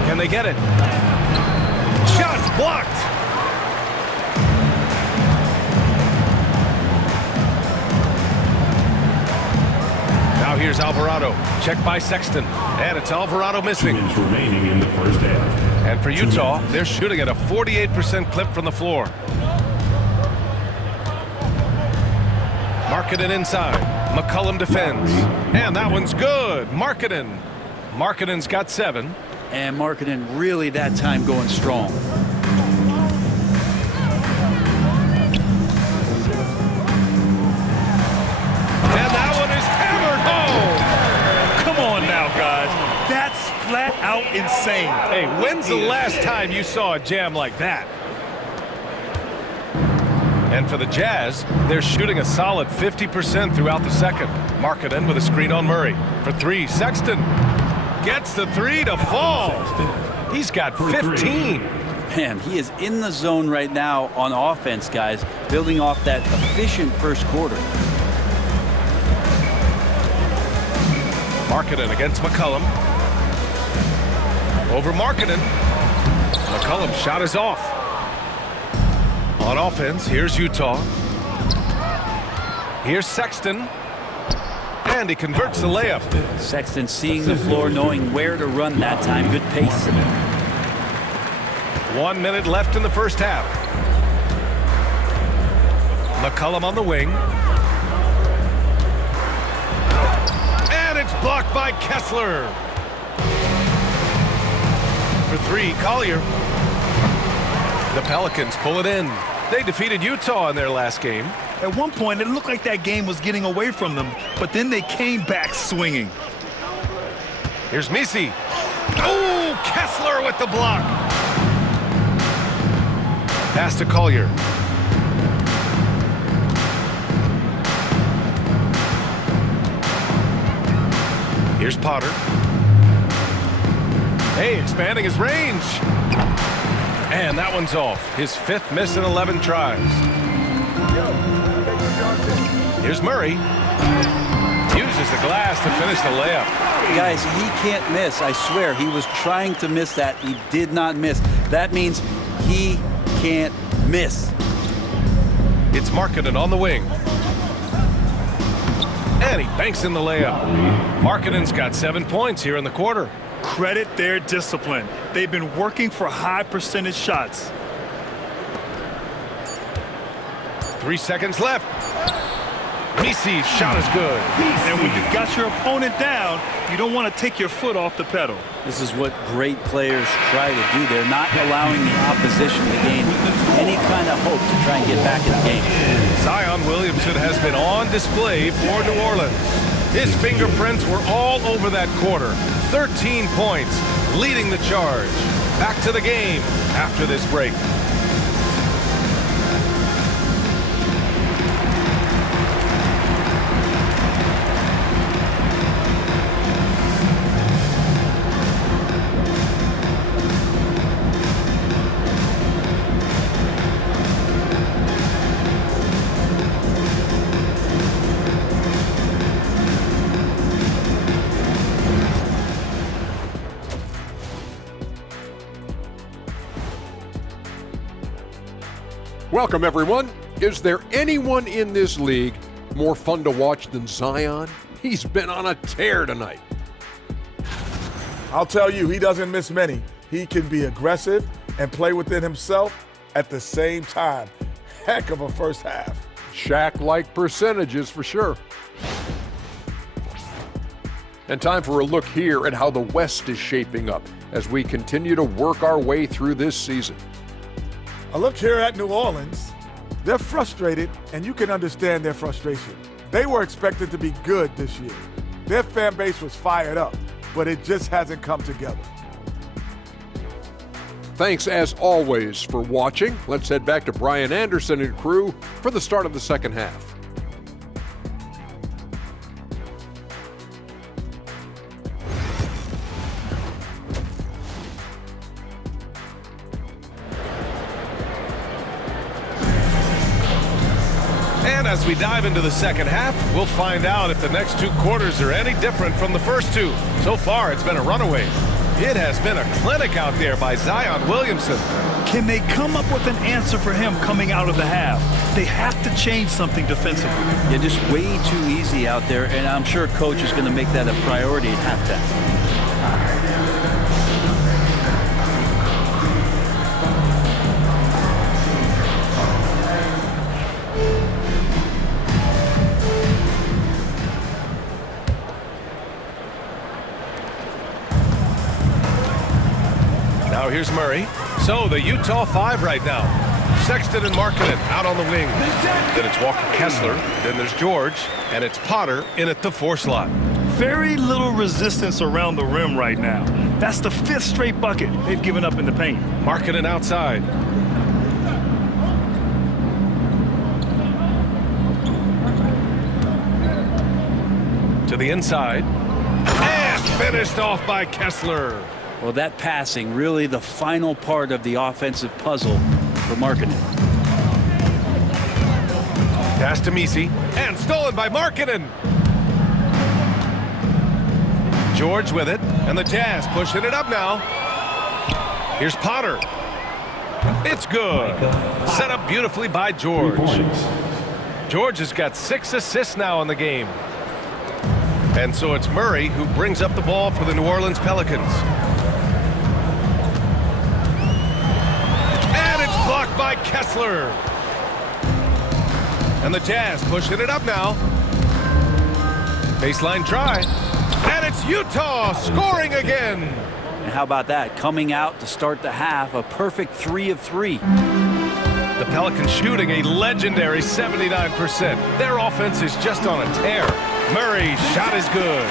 Can they get it? Shots blocked. Now here's Alvarado. Checked by Sexton. And it's Alvarado missing. Minutes remaining in the first half. And for Utah, they're shooting at a 48% clip from the floor. Markkanen inside. McCollum defends. And that one's good. Markkanen. Markkanen's got 7. And Markkanen really that time going strong. And that one is hammered home. Come on now, guys. That's flat out insane. Hey, when's the last time you saw a jam like that? And for the Jazz, they're shooting a solid 50% throughout the second. Markkanen with a screen on Murray. For 3, Sexton gets the 3 to fall. He's got 15. Man, he is in the zone right now on offense, guys, building off that efficient first quarter. Markkanen against McCollum. Over Markkanen. McCollum's shot is off. On offense, here's Utah. Here's Sexton. And he converts the layup. Sexton seeing the floor, knowing where to run that time. Good pace. 1 minute left in the first half. McCollum on the wing. And it's blocked by Kessler. For 3, Collier. The Pelicans pull it in. They defeated Utah in their last game. At one point, it looked like that game was getting away from them, but then they came back swinging. Here's Misi. Oh, Kessler with the block. Pass to Collier. Here's Potter. Hey, expanding his range. And that one's off. His 5th miss in 11 tries. Here's Murray. Uses the glass to finish the layup. Guys, he can't miss. I swear, he was trying to miss that. He did not miss. That means he can't miss. It's Markkanen on the wing. And he banks in the layup. Markkanen's got 7 points here in the quarter. Credit their discipline. They've been working for high percentage shots. 3 seconds left. Misi's shot is good. And when you've got your opponent down, you don't want to take your foot off the pedal. This is what great players try to do. They're not allowing the opposition to gain any kind of hope to try and get back in the game. Zion Williamson has been on display for New Orleans. His fingerprints were all over that quarter. 13 points, leading the charge. Back to the game after this break. Welcome, everyone. Is there anyone in this league more fun to watch than Zion? He's been on a tear tonight. I'll tell you, he doesn't miss many. He can be aggressive and play within himself at the same time. Heck of a first half. Shaq-like percentages for sure. And time for a look here at how the West is shaping up as we continue to work our way through this season. A look here at New Orleans. They're frustrated, and you can understand their frustration. They were expected to be good this year. Their fan base was fired up, but it just hasn't come together. Thanks, as always, for watching. Let's head back to Brian Anderson and crew for the start of the second half. And as we dive into the second half, we'll find out if the next 2 quarters are any different from the first 2. So far, it's been a runaway. It has been a clinic out there by Zion Williamson. Can they come up with an answer for him coming out of the half? They have to change something defensively. They're just way too easy out there, and I'm sure coach is going to make that a priority at halftime. Now here's Murray. So the Utah 5 right now. Sexton and Markkanen out on the wing. Then it's Walker Kessler. Then there's George. And it's Potter in at the 4 slot. Very little resistance around the rim right now. That's the 5th straight bucket they've given up in the paint. Markkanen outside. To the inside. And finished off by Kessler. Well, that passing, really the final part of the offensive puzzle for Markkanen. Pass to Misi. And stolen by Markkanen. George with it. And the Jazz pushing it up now. Here's Potter. It's good. Set up beautifully by George. George has got 6 assists now in the game. And so it's Murray who brings up the ball for the New Orleans Pelicans. Blocked by Kessler. And the Jazz pushing it up now. Baseline try. And it's Utah scoring again. And how about that? Coming out to start the half, a perfect 3 of 3. The Pelicans shooting a legendary 79%. Their offense is just on a tear. Murray's shot is good.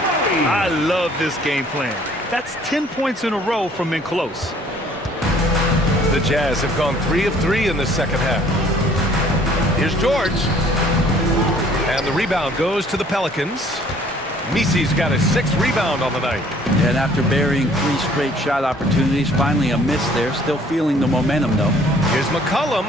I love this game plan. That's 10 points in a row from in close. The Jazz have gone 3 of 3 in the second half. Here's George. And the rebound goes to the Pelicans. Misi's got his 6th rebound on the night. And after burying 3 straight shot opportunities, finally a miss there. Still feeling the momentum, though. Here's McCollum.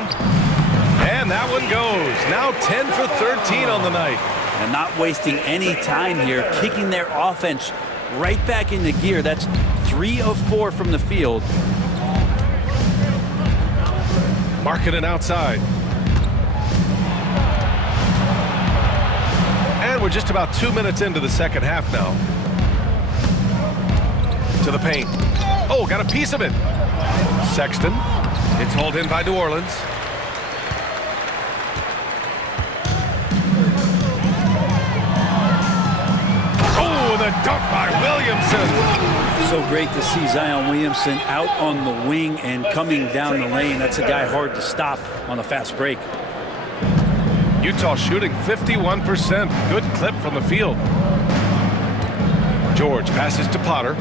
And that one goes. Now 10 for 13 on the night. And not wasting any time here, kicking their offense right back into gear. That's 3 of 4 from the field. Markkanen outside. And we're just about 2 minutes into the second half now. To the paint. Oh, got a piece of it. Sexton. It's hauled in by New Orleans. Oh, the dunk by Williamson. So great to see Zion Williamson out on the wing and coming down the lane. That's a guy hard to stop on a fast break. Utah shooting 51%. Good clip from the field. George passes to Potter.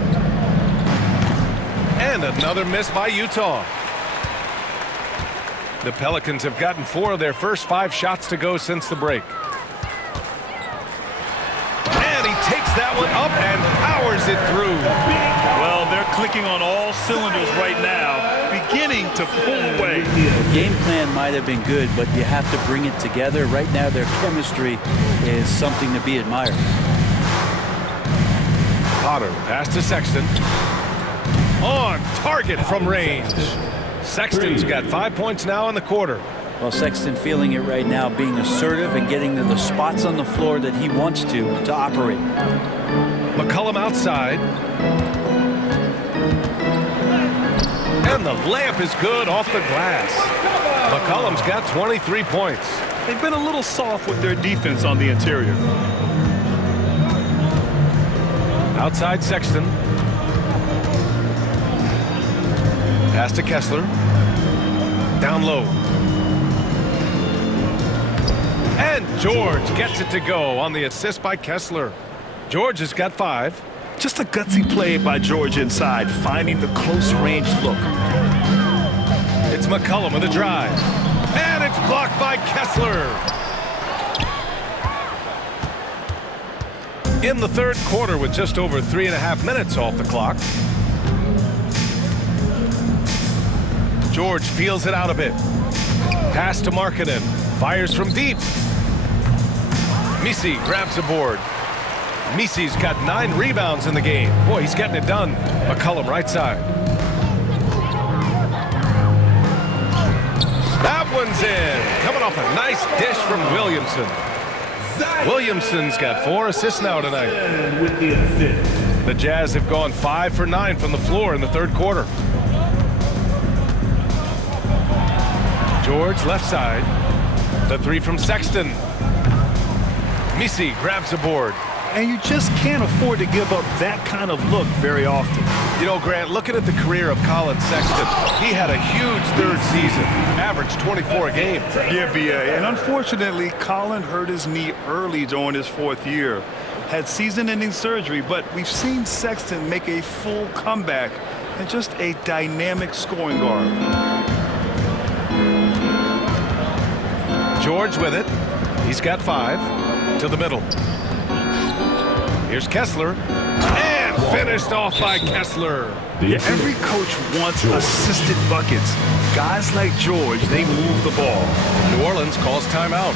And another miss by Utah. The Pelicans have gotten 4 of their first 5 shots to go since the break. And he takes that one up and powers it through. Well, they're clicking on all cylinders right now, beginning to pull away. The game plan might have been good, but you have to bring it together. Right now, their chemistry is something to be admired. Potter pass to Sexton. On target from range. Sexton's got 5 points now in the quarter. Well, Sexton feeling it right now, being assertive and getting to the spots on the floor that he wants to operate. McCollum outside. And the layup is good off the glass. McCollum's got 23 points. They've been a little soft with their defense on the interior. Outside Sexton. Pass to Kessler. Down low. And George gets it to go on the assist by Kessler. George has got 5. Just a gutsy play by George inside, finding the close range look. It's McCollum with a drive. And it's blocked by Kessler. In the third quarter with just over 3.5 minutes off the clock. George feels it out a bit. Pass to Markkanen. Fires from deep. Misi grabs the board. Misi's got 9 rebounds in the game. Boy, he's getting it done. McCollum right side. That one's in. Coming off a nice dish from Williamson. Williamson's got 4 assists now tonight. The Jazz have gone 5 for 9 from the floor in the third quarter. George left side. The 3 from Sexton. Misi grabs the board. And you just can't afford to give up that kind of look very often. You know, Grant, looking at the career of Colin Sexton, he had a huge third season, averaged 24 a game. Yeah, B.A. And unfortunately, Colin hurt his knee early during his 4th year. Had season-ending surgery, but we've seen Sexton make a full comeback and just a dynamic scoring guard. George with it. He's got 5 to the middle. Here's Kessler. And finished off by Kessler. Yeah, every coach wants assisted buckets. Guys like George, they move the ball. New Orleans calls timeout.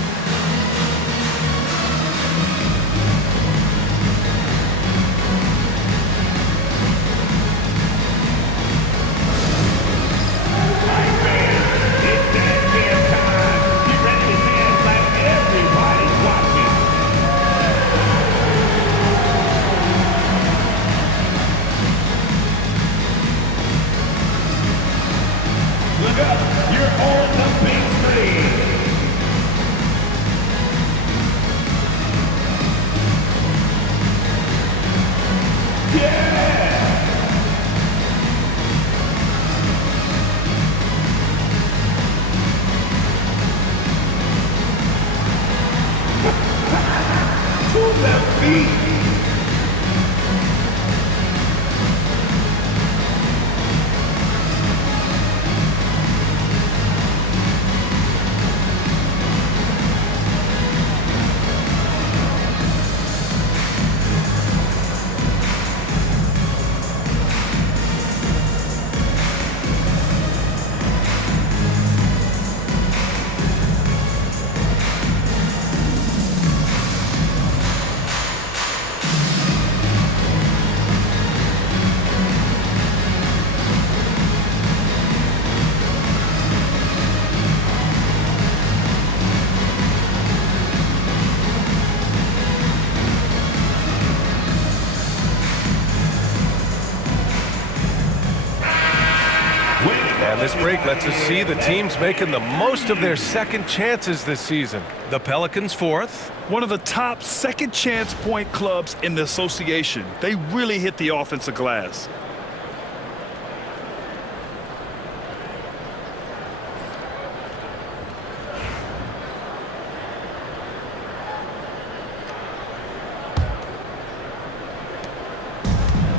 This break lets us see the teams making the most of their second chances this season. The Pelicans fourth. One of the top second chance point clubs in the association. They really hit the offensive glass.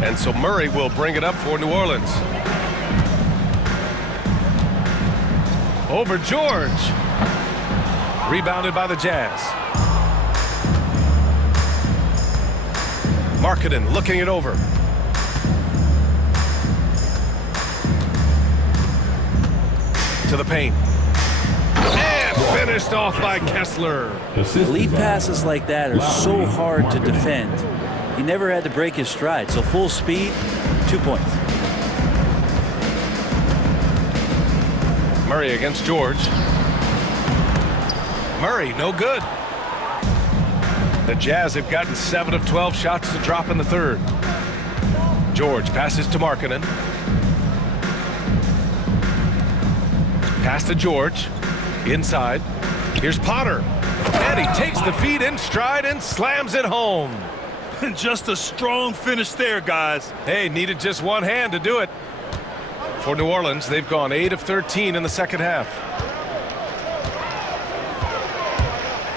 And so Murray will bring it up for New Orleans. Over George. Rebounded by the Jazz. Markkanen looking it over. To the paint. And finished off by Kessler. Lead passes like that are so hard to defend. He never had to break his stride. So full speed, 2 points. Murray against George. Murray, no good. The Jazz have gotten 7 of 12 shots to drop in the third. George passes to Markkanen. Pass to George. Inside. Here's Potter. And he takes the feed in stride and slams it home. Just a strong finish there, guys. Hey, needed just one hand to do it. For New Orleans, they've gone 8 of 13 in the second half.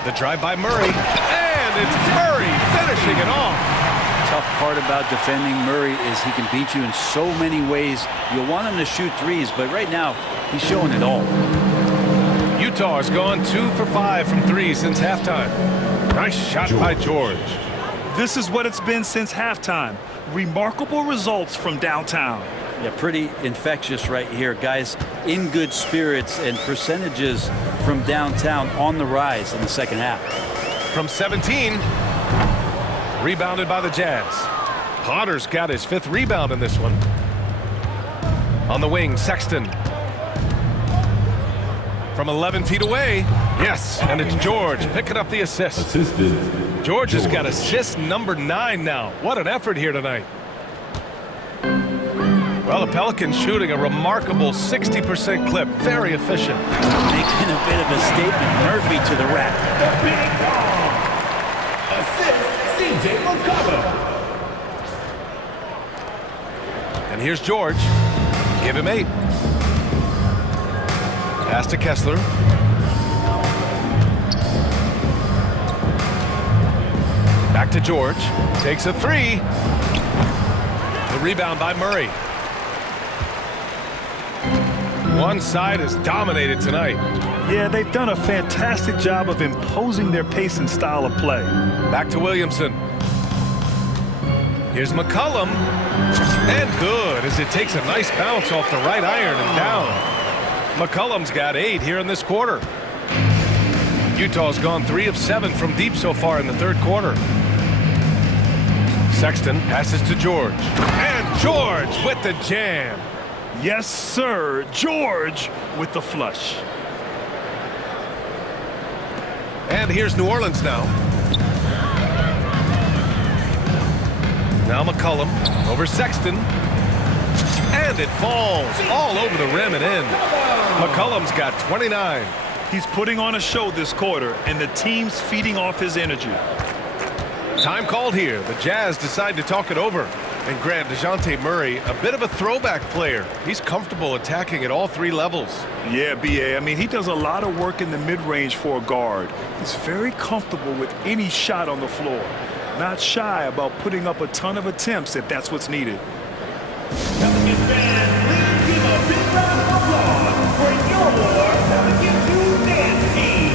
The drive by Murray, and it's Murray finishing it off. Tough part about defending Murray is he can beat you in so many ways. You'll want him to shoot threes, but right now, he's showing it all. Utah has gone 2 for 5 from 3 since halftime. Nice shot by George. This is what it's been since halftime. Remarkable results from downtown. Yeah, pretty infectious right here. Guys in good spirits and percentages from downtown on the rise in the second half. From 17, rebounded by the Jazz. Potter's got his 5th rebound in this one. On the wing, Sexton. From 11 feet away, yes, and it's George picking up the assist. George has got assist number 9 now. What an effort here tonight. Well, the Pelicans shooting a remarkable 60% clip. Very efficient. Making a bit of a statement. Murphy to the rack. The big ball. Assist, CJ McCollum. And here's George. Give him 8. Pass to Kessler. Back to George. Takes a 3. The rebound by Murray. One side is dominated tonight. Yeah, they've done a fantastic job of imposing their pace and style of play. Back to Williamson. Here's McCollum. And good as it takes a nice bounce off the right iron and down. McCollum's got 8 here in this quarter. Utah's gone 3 of 7 from deep so far in the third quarter. Sexton passes to George. And George with the jam. Yes, sir. George with the flush. And here's New Orleans now. Now McCollum over Sexton. And it falls all over the rim and in. McCollum's got 29. He's putting on a show this quarter, and the team's feeding off his energy. Time called here. The Jazz decide to talk it over and grant DeJounte Murray a bit of a throwback player. He's comfortable attacking at all 3 levels. Yeah, B.A. I mean, he does a lot of work in the mid-range for a guard. He's very comfortable with any shot on the floor. Not shy about putting up a ton of attempts if that's what's needed. Pelicans fans, please give a big round of applause for your Pelicans 2 dance team.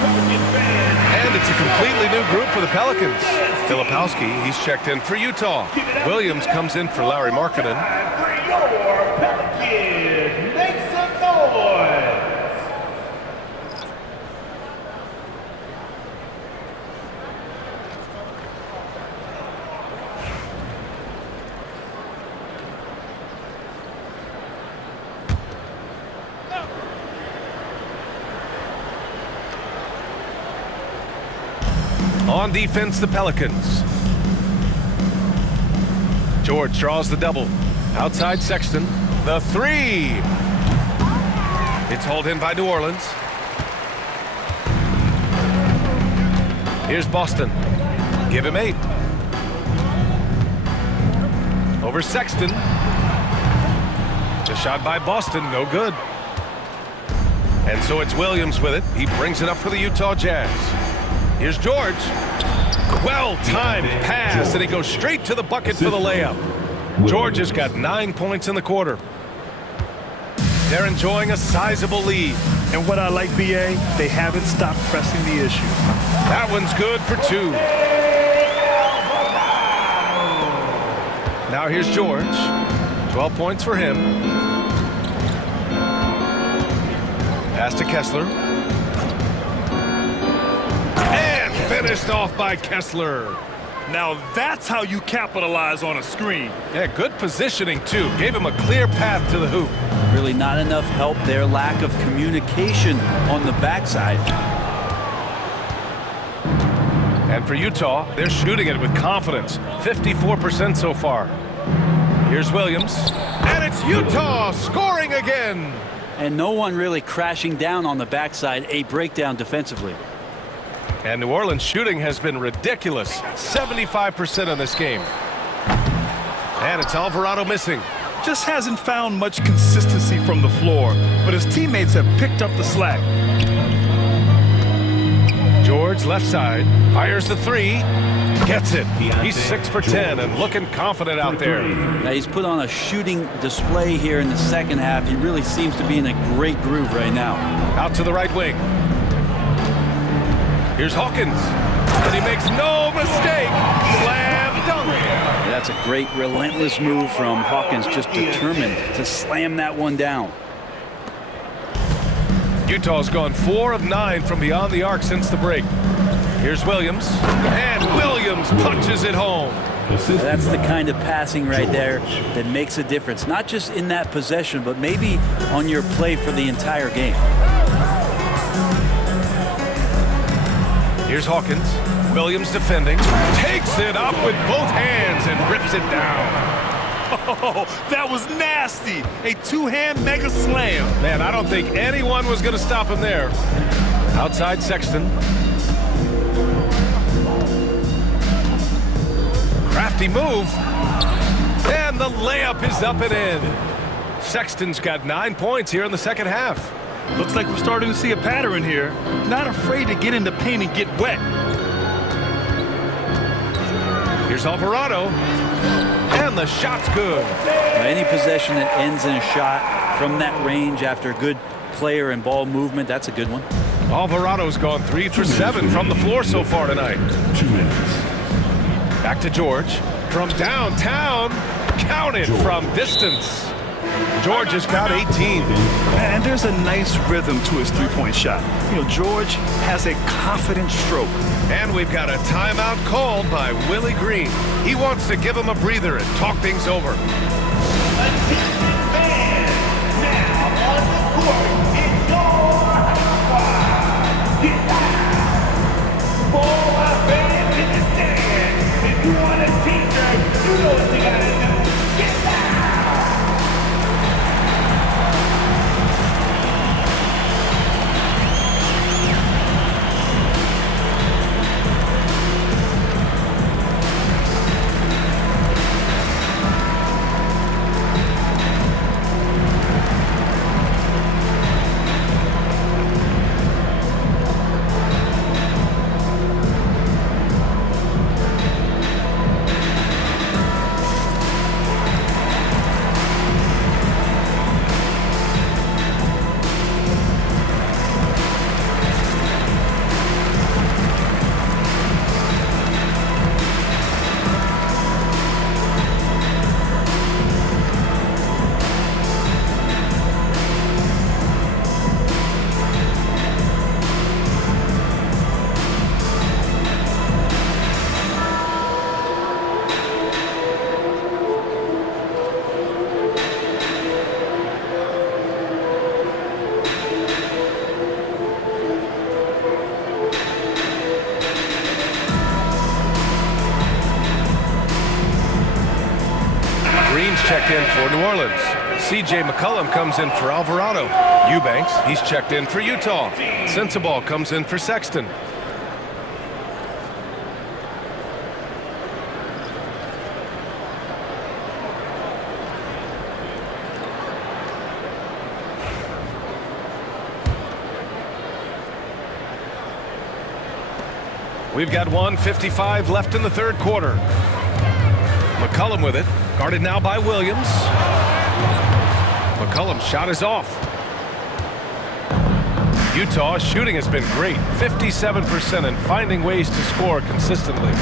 And it's a completely new group for the Pelicans. Filipowski, he's checked in for Utah. Williams comes in for Larry Markkinen. For your Pelicans, make some noise. On defense, the Pelicans. George draws the double. Outside Sexton. The three. It's hauled in by New Orleans. Here's Boston. Give him 8. Over Sexton. The shot by Boston, no good. And so it's Williams with it. He brings it up for the Utah Jazz. Here's George. Well-timed pass, and he goes straight to the bucket for the layup. George has got 9 points in the quarter. They're enjoying a sizable lead. And what I like, BA, they haven't stopped pressing the issue. That one's good for 2. Now here's George. 12 points for him. Pass to Kessler. And finished off by Kessler. Now that's how you capitalize on a screen. Yeah, good positioning, too. Gave him a clear path to the hoop. Really not enough help there. Lack of communication on the backside. And for Utah, they're shooting it with confidence. 54% so far. Here's Williams. And it's Utah scoring again. And no one really crashing down on the backside. A breakdown defensively. And New Orleans shooting has been ridiculous. 75% in this game. And it's Alvarado missing. Just hasn't found much consistency from the floor, but his teammates have picked up the slack. George, left side, fires the 3, gets it. He's 6 for 10 and looking confident out there. Now he's put on a shooting display here in the second half. He really seems to be in a great groove right now. Out to the right wing. Here's Hawkins, and he makes no mistake. Slam dunk. That's a great relentless move from Hawkins, just determined to slam that one down. Utah's gone 4 of 9 from beyond the arc since the break. Here's Williams, and Williams punches it home. That's the kind of passing right there that makes a difference, not just in that possession, but maybe on your play for the entire game. Here's Hawkins. Williams defending. Takes it up with both hands and rips it down. Oh, that was nasty. A two-hand mega slam. Man, I don't think anyone was going to stop him there. Outside Sexton. Crafty move. And the layup is up and in. Sexton's got 9 points here in the second half. Looks like we're starting to see a pattern here. Not afraid to get in the paint and get wet. Here's Alvarado. And the shot's good. Any possession that ends in a shot from that range after good player and ball movement, that's a good one. Alvarado's gone 3 for 7 from the floor so far tonight. 2 minutes. Back to George. From downtown. Counted from distance. George has got 18. And there's a nice rhythm to his three-point shot. You know, George has a confident stroke. And we've got a timeout called by Willie Green. He wants to give him a breather and talk things over. Attention fans, now on the court, it's your squad. Get down. For our fans in the stand, if you want a t-shirt, you know what you gotta do. Get down. checked in for New Orleans. C.J. McCollum comes in for Alvarado. Eubanks, he's checked in for Utah. Sensabaugh comes in for Sexton. We've got 1:55 left in the third quarter. McCollum with it, guarded now by Williams. McCollum's shot is off. Utah's shooting has been great, 57%, and finding ways to score consistently.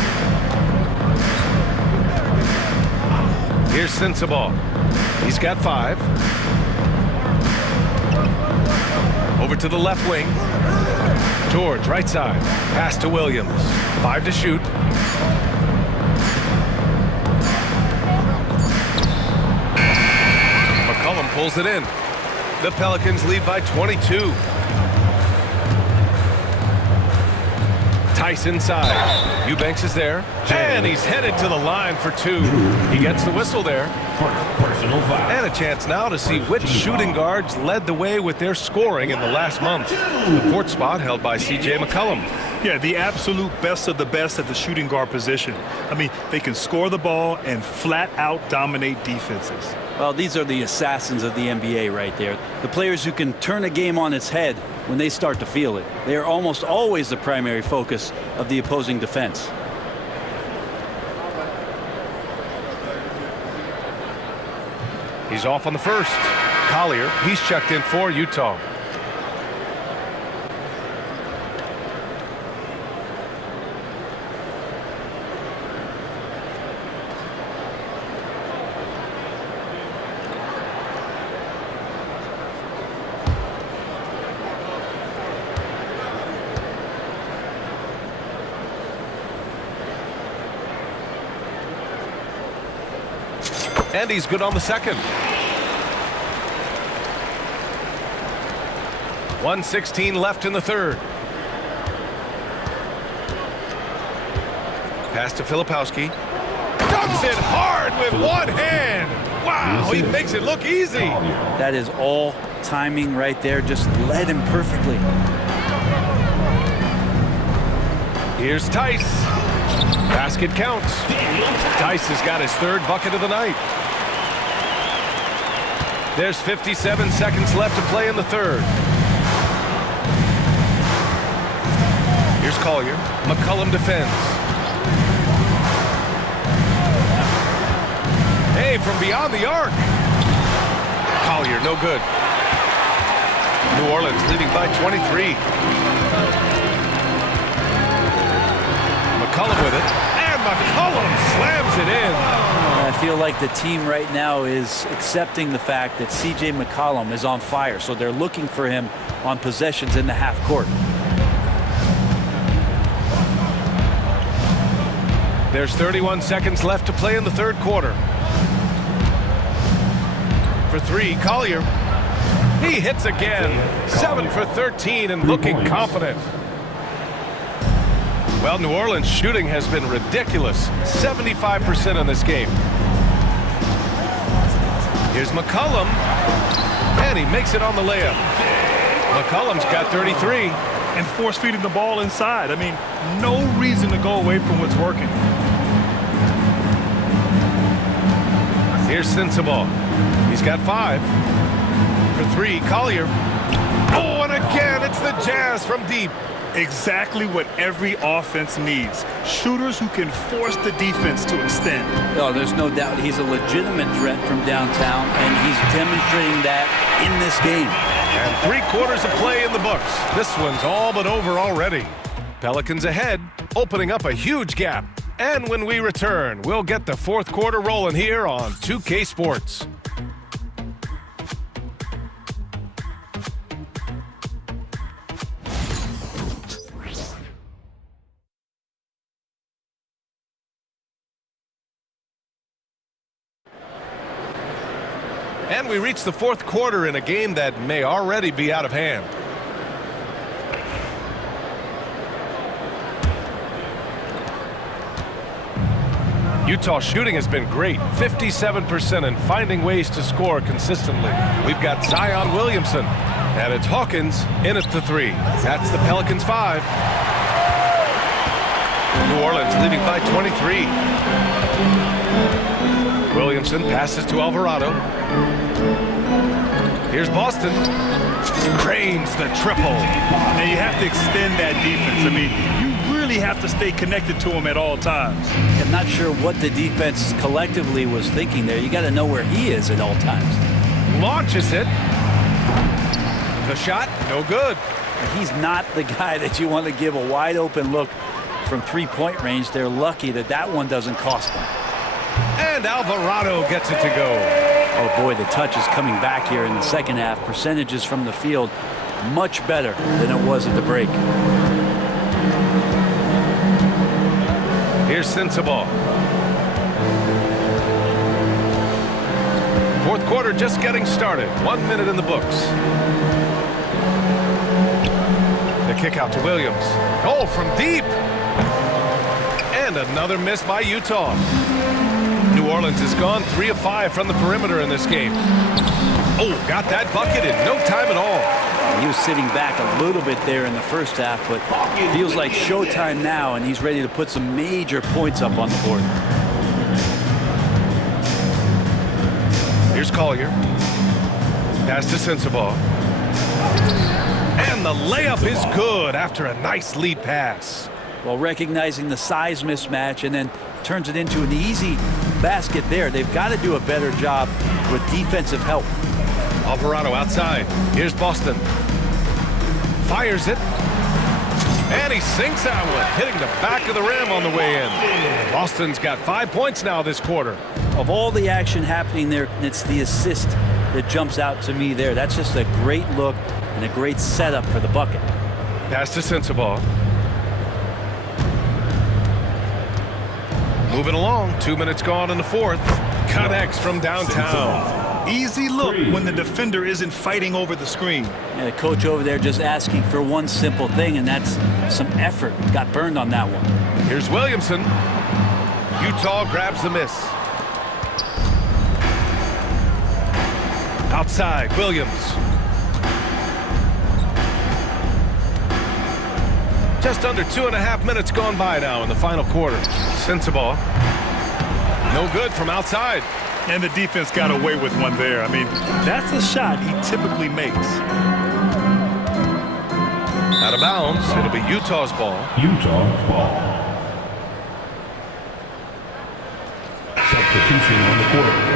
Here's Sensabaugh. He's got 5. Over to the left wing. George, right side. Pass to Williams. 5 to shoot. McCollum pulls it in. The Pelicans lead by 22. Tice inside. Eubanks is there. And he's headed to the line for 2. He gets the whistle there. Personal foul. And a chance now to see which shooting guards led the way with their scoring in the last month. The 4th spot held by C.J. McCollum. Yeah, the absolute best of the best at the shooting guard position. I mean, they can score the ball and flat out dominate defenses. Well, these are the assassins of the NBA right there. The players who can turn a game on its head when they start to feel it. They are almost always the primary focus of the opposing defense. He's off on the first. Collier, he's checked in for Utah. And he's good on the second. 1:16 left in the third. Pass to Filipowski. Dunks it hard with one hand. Wow, he makes it look easy. That is all timing right there. Just led him perfectly. Here's Tice. Basket counts. Tice has got his 3rd bucket of the night. There's 57 seconds left to play in the third. Here's Collier. McCollum defends. Hey, from beyond the arc. Collier, no good. New Orleans leading by 23. McCollum with it. And McCollum slams it in. I feel like the team right now is accepting the fact that C.J. McCollum is on fire, so they're looking for him on possessions in the half court. There's 31 seconds left to play in the third quarter. For 3, Collier. He hits again. 7 for 13 and looking confident. Well, New Orleans shooting has been ridiculous. 75% in this game. Here's McCollum. And he makes it on the layup. McCollum's got 33. And force feeding the ball inside. I mean, no reason to go away from what's working. Here's Sensabaugh. He's got 5. For 3, Collier. Oh, and again, it's the Jazz from deep. Exactly what every offense needs. Shooters who can force the defense to extend. Oh, there's no doubt he's a legitimate threat from downtown, and he's demonstrating that in this game. And 3 quarters of play in the books. This one's all but over already. Pelicans ahead, opening up a huge gap. And when we return, we'll get the fourth quarter rolling here on 2K Sports. And we reach the fourth quarter in a game that may already be out of hand. Utah's shooting has been great, 57%, and finding ways to score consistently. We've got Zion Williamson, and it's Hawkins in at the 3. That's the Pelicans 5. New Orleans leading by 23. Williamson passes to Alvarado. Here's Boston. Cranes the triple. And you have to extend that defense. I mean, you really have to stay connected to him at all times. I'm not sure what the defense collectively was thinking there. You got to know where he is at all times. Launches it. The shot, no good. He's not the guy that you want to give a wide open look from three-point range. They're lucky that that one doesn't cost them. And Alvarado gets it to go. Oh boy, the touch is coming back here in the second half. Percentages from the field much better than it was at the break. Here's Sensabaugh. Fourth quarter just getting started. 1 minute in the books. The kick out to Williams. Oh, from deep. And another miss by Utah. New Orleans has gone 3 of 5 from the perimeter in this game. Oh, got that bucket in no time at all. He was sitting back a little bit there in the first half, but feels like showtime now, and he's ready to put some major points up on the board. Here's Collier. Pass to Sensabaugh. And the layup is good after a nice lead pass. Well, recognizing the size mismatch and then turns it into an easy basket there. They've got to do a better job with defensive help. Alvarado outside. Here's Boston. Fires it. And he sinks that one, hitting the back of the rim on the way in. Boston's got 5 points now this quarter. Of all the action happening there, it's the assist that jumps out to me there. That's just a great look and a great setup for the bucket. Pass to Sensabaugh. Moving along, 2 minutes gone in the fourth. Connects from downtown. Easy look when the defender isn't fighting over the screen. And the coach over there just asking for one simple thing, and that's some effort. Got burned on that one. Here's Williamson. Utah grabs the miss. Outside, Williams. Just under 2.5 minutes gone by now in the final quarter. Sensabaugh. No good from outside. And the defense got away with one there. I mean, that's a shot he typically makes. Out of bounds. It'll be Utah's ball. Utah's ball. Substitution on the court.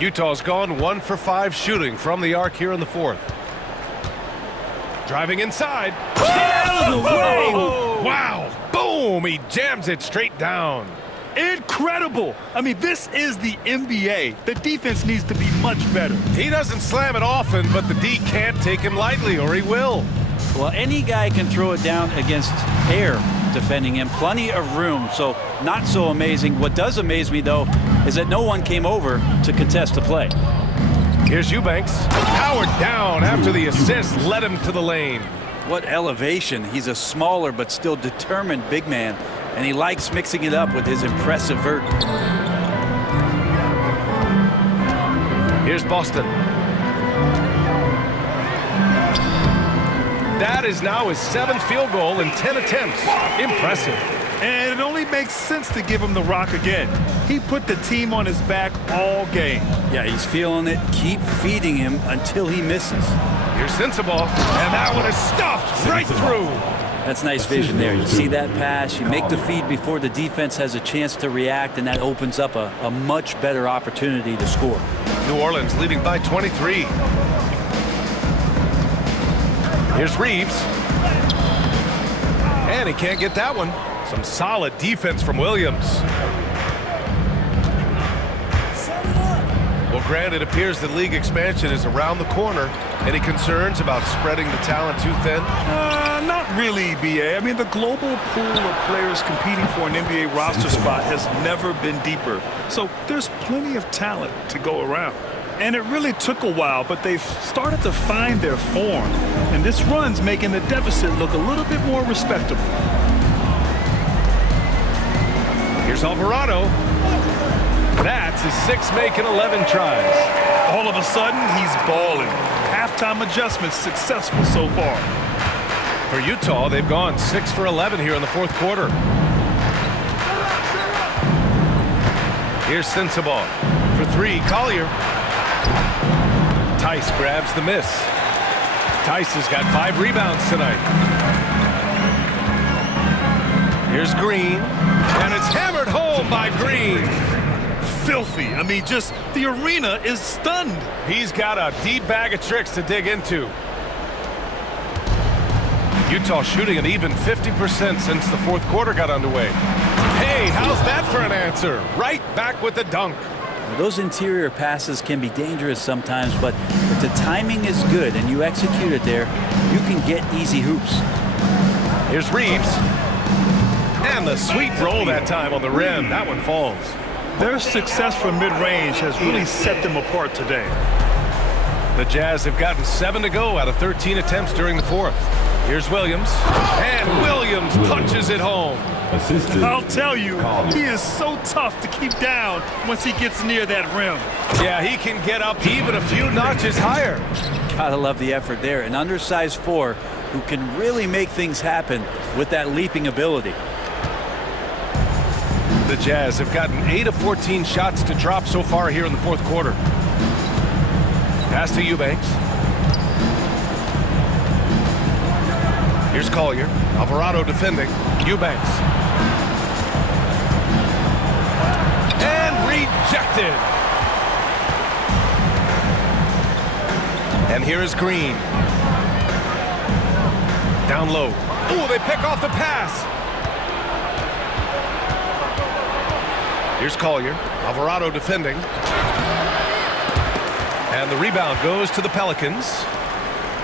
Utah's gone 1 for 5 shooting from the arc here in the fourth. Driving inside. Oh! Wow. Boom. He jams it straight down. Incredible. I mean, this is the NBA. The defense needs to be much better. He doesn't slam it often, but the D can't take him lightly or he will. Well, any guy can throw it down against air defending him. Plenty of room, so not so amazing. What does amaze me, though, is that no one came over to contest the play. Here's Eubanks. Powered down after the assist led him to the lane. What elevation. He's a smaller but still determined big man, and he likes mixing it up with his impressive vert. Here's Boston. That is now his 7th field goal in 10 attempts. Impressive. And it only makes sense to give him the rock again. He put the team on his back all game. Yeah, he's feeling it. Keep feeding him until he misses. Here's Sensabaugh, and that one is stuffed right through. That's nice vision there. You see that pass, you make the feed before the defense has a chance to react, and that opens up a much better opportunity to score. New Orleans leading by 23. Here's Reeves. And he can't get that one. Some solid defense from Williams. Well, Grant, it appears that league expansion is around the corner. Any concerns about spreading the talent too thin? Not really, B.A. I mean, the global pool of players competing for an NBA roster spot has never been deeper. So there's plenty of talent to go around. And it really took a while, but they've started to find their form. And this run's making the deficit look a little bit more respectable. Here's Alvarado. That's his 6 making 11 tries. All of a sudden, he's balling. Halftime adjustments successful so far. For Utah, they've gone 6 for 11 here in the fourth quarter. Here's Sensabaugh. For 3, Collier. Tice grabs the miss. Tice has got 5 rebounds tonight. Here's Green. And it's hammered home by Green. Filthy. I mean, just the arena is stunned. He's got a deep bag of tricks to dig into. Utah shooting an even 50% since the fourth quarter got underway. Hey, how's that for an answer? Right back with the dunk. Those interior passes can be dangerous sometimes, but if the timing is good and you execute it there, you can get easy hoops. Here's Reeves. And the sweet roll that time on the rim. That one falls. Their success from mid-range has really set them apart today. The Jazz have gotten 7 to go out of 13 attempts during the fourth. Here's Williams. And Williams punches it home. Assistant. I'll tell you, he is so tough to keep down once he gets near that rim. Yeah, he can get up even a few notches higher. Gotta love the effort there. An undersized 4 who can really make things happen with that leaping ability. The Jazz have gotten 8 of 14 shots to drop so far here in the fourth quarter. Pass to Eubanks. Here's Collier. Alvarado defending. Eubanks. And rejected. And here is Green. Down low. Oh, they pick off the pass. Here's Collier. Alvarado defending. And the rebound goes to the Pelicans.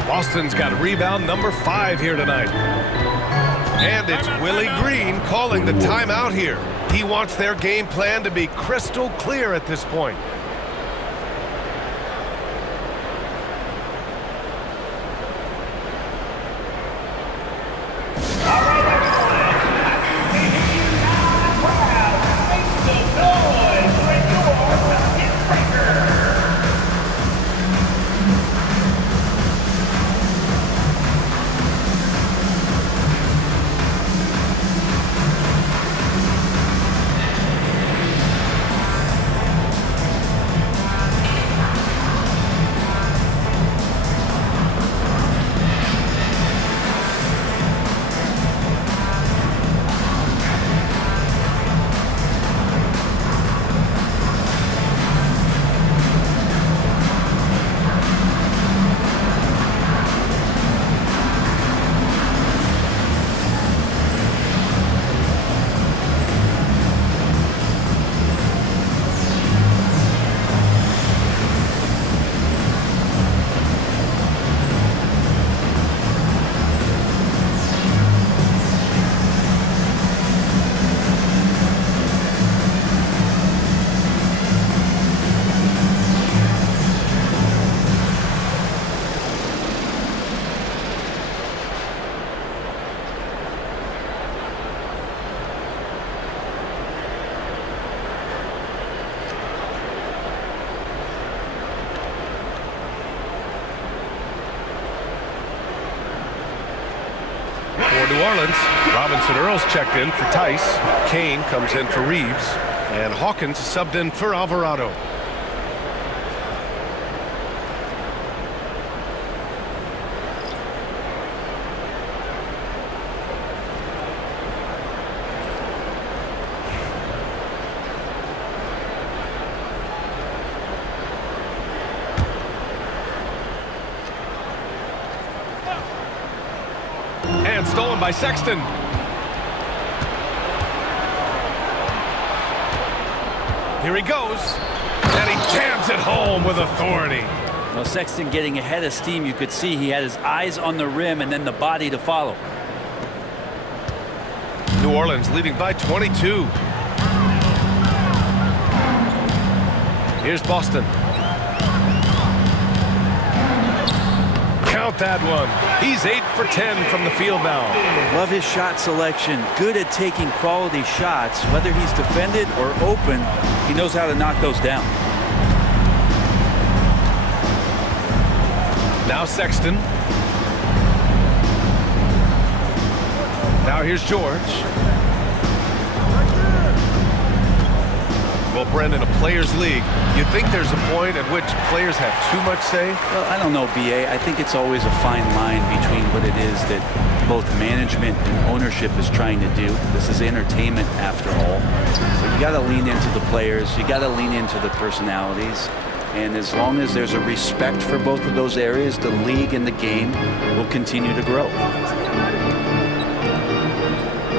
Boston's got rebound number 5 here tonight. And it's Willie Green calling the timeout here. He wants their game plan to be crystal clear at this point. New Orleans, Robinson Earls checked in for Tice. Kane comes in for Reeves. And Hawkins subbed in for Alvarado. And stolen by Sexton. Here he goes. And he jams it home with authority. Well, Sexton getting ahead of steam. You could see he had his eyes on the rim and then the body to follow. New Orleans leading by 22. Here's Boston. Count that one. He's 8 for 10 from the field now. Love his shot selection. Good at taking quality shots. Whether he's defended or open, he knows how to knock those down. Now Sexton. Now here's George. Well, Brendan, a players' league, you think there's a point at which players have too much say? Well, I don't know, B.A. I think it's always a fine line between what it is that both management and ownership is trying to do. This is entertainment after all. But you got to lean into the players. You got to lean into the personalities. And as long as there's a respect for both of those areas, the league and the game will continue to grow.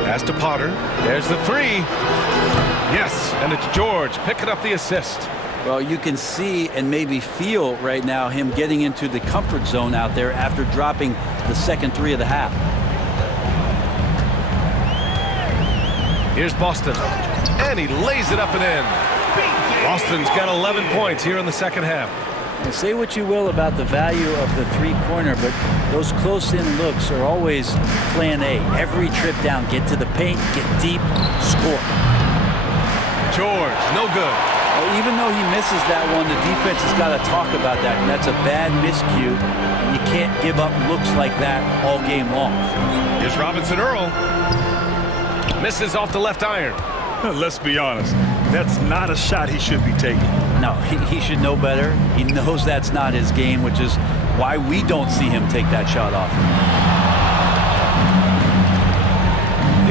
Pass to Potter. There's the three. Yes, and it's George picking up the assist. Well, you can see and maybe feel right now him getting into the comfort zone out there after dropping the second three of the half. Here's Boston, and he lays it up and in. Boston's got 11 points here in the second half. And say what you will about the value of the three-pointer, but those close-in looks are always plan A. Every trip down, get to the paint, get deep, score. George, no good. Well, even though he misses that one, the defense has got to talk about that, and that's a bad miscue, and you can't give up looks like that all game long. Here's Robinson Earl. Misses off the left iron. Let's be honest. That's not a shot he should be taking. No, he should know better. He knows that's not his game, which is why we don't see him take that shot off.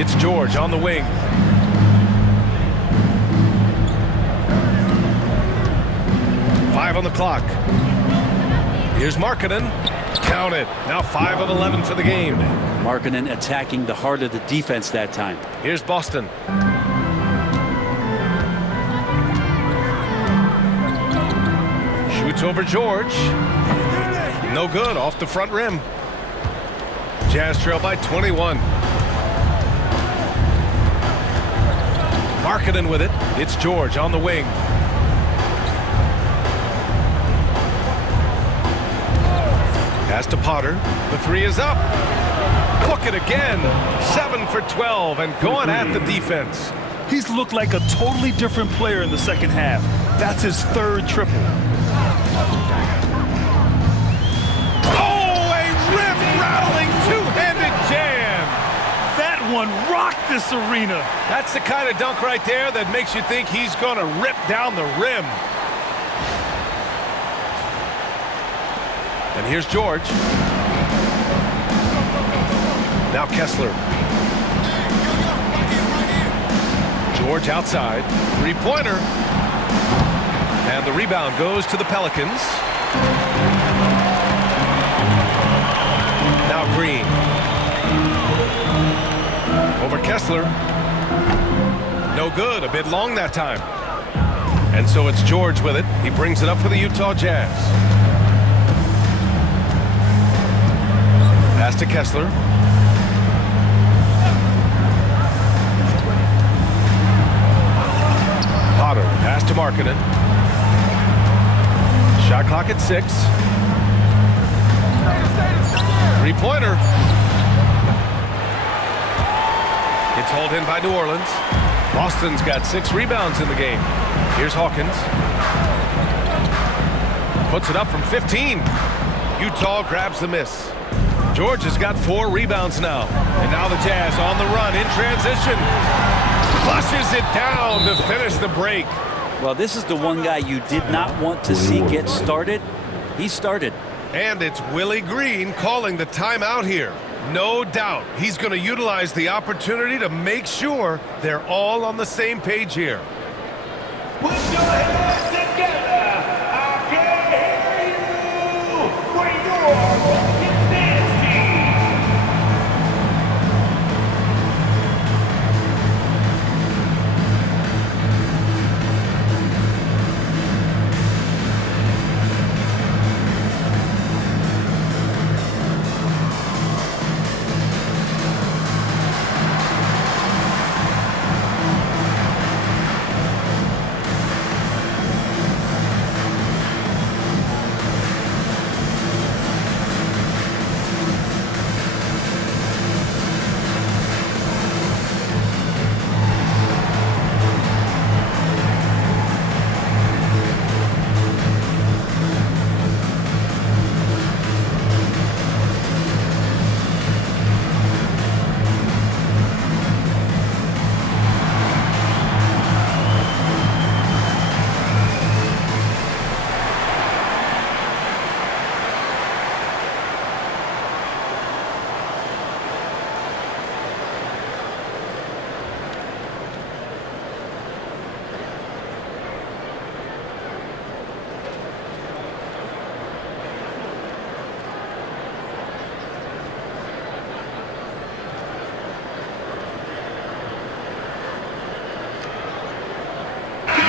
It's George on the wing. Five on the clock. Here's Markkanen. Count it. Now 5 of 11 for the game. Markkanen attacking the heart of the defense that time. Here's Boston. Shoots over George. No good, off the front rim. Jazz trail by 21. Markkanen with it. It's George on the wing. Pass to Potter. The three is up. Look it again. 7 for 12 and going at the defense. He's looked like a totally different player in the second half. That's his third triple. Oh, a rim-rattling two-handed jam. That one rocked this arena. That's the kind of dunk right there that makes you think he's going to rip down the rim. And here's George. Now Kessler. George outside. Three-pointer. And the rebound goes to the Pelicans. Now Green. Over Kessler. No good. A bit long that time. And so it's George with it. He brings it up for the Utah Jazz. Pass to Kessler. Potter, pass to Markkanen. Shot clock at 6. Three-pointer. It's hauled in by New Orleans. Boston's got 6 rebounds in the game. Here's Hawkins. Puts it up from 15. Utah grabs the miss. George has got 4 rebounds now. And now the Jazz on the run in transition. Flushes it down to finish the break. Well, this is the one guy you did not want to see get started. He started. And it's Willie Green calling the timeout here. No doubt he's going to utilize the opportunity to make sure they're all on the same page here. Put your hands together. I can hear you for your dance team.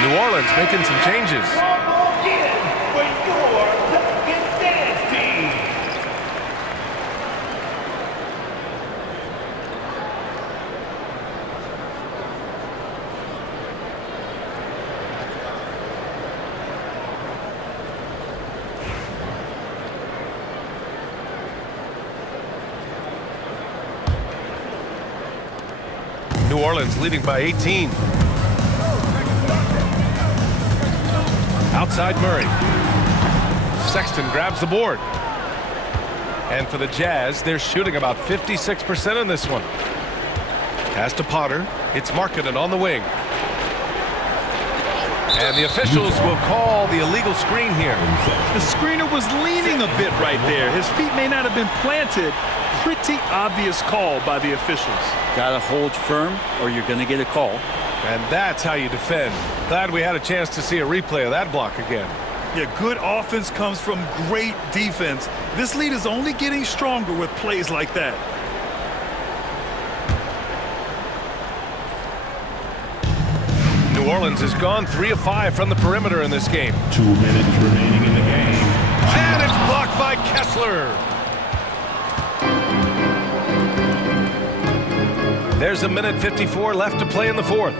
New Orleans making some changes. Again for your Pelicans dance team. New Orleans leading by 18. Outside Murray. Sexton grabs the board. And for the Jazz, they're shooting about 56% in this one. Pass to Potter. It's Markkanen on the wing. And the officials will call the illegal screen here. The screener was leaning a bit right there. His feet may not have been planted. Pretty obvious call by the officials. Gotta hold firm or you're gonna get a call. And that's how you defend. Glad we had a chance to see a replay of that block again. Yeah, good offense comes from great defense. This lead is only getting stronger with plays like that. New Orleans has gone 3 of 5 from the perimeter in this game. 2 minutes remaining in the game. And it's blocked by Kessler. There's a minute 54 left to play in the fourth.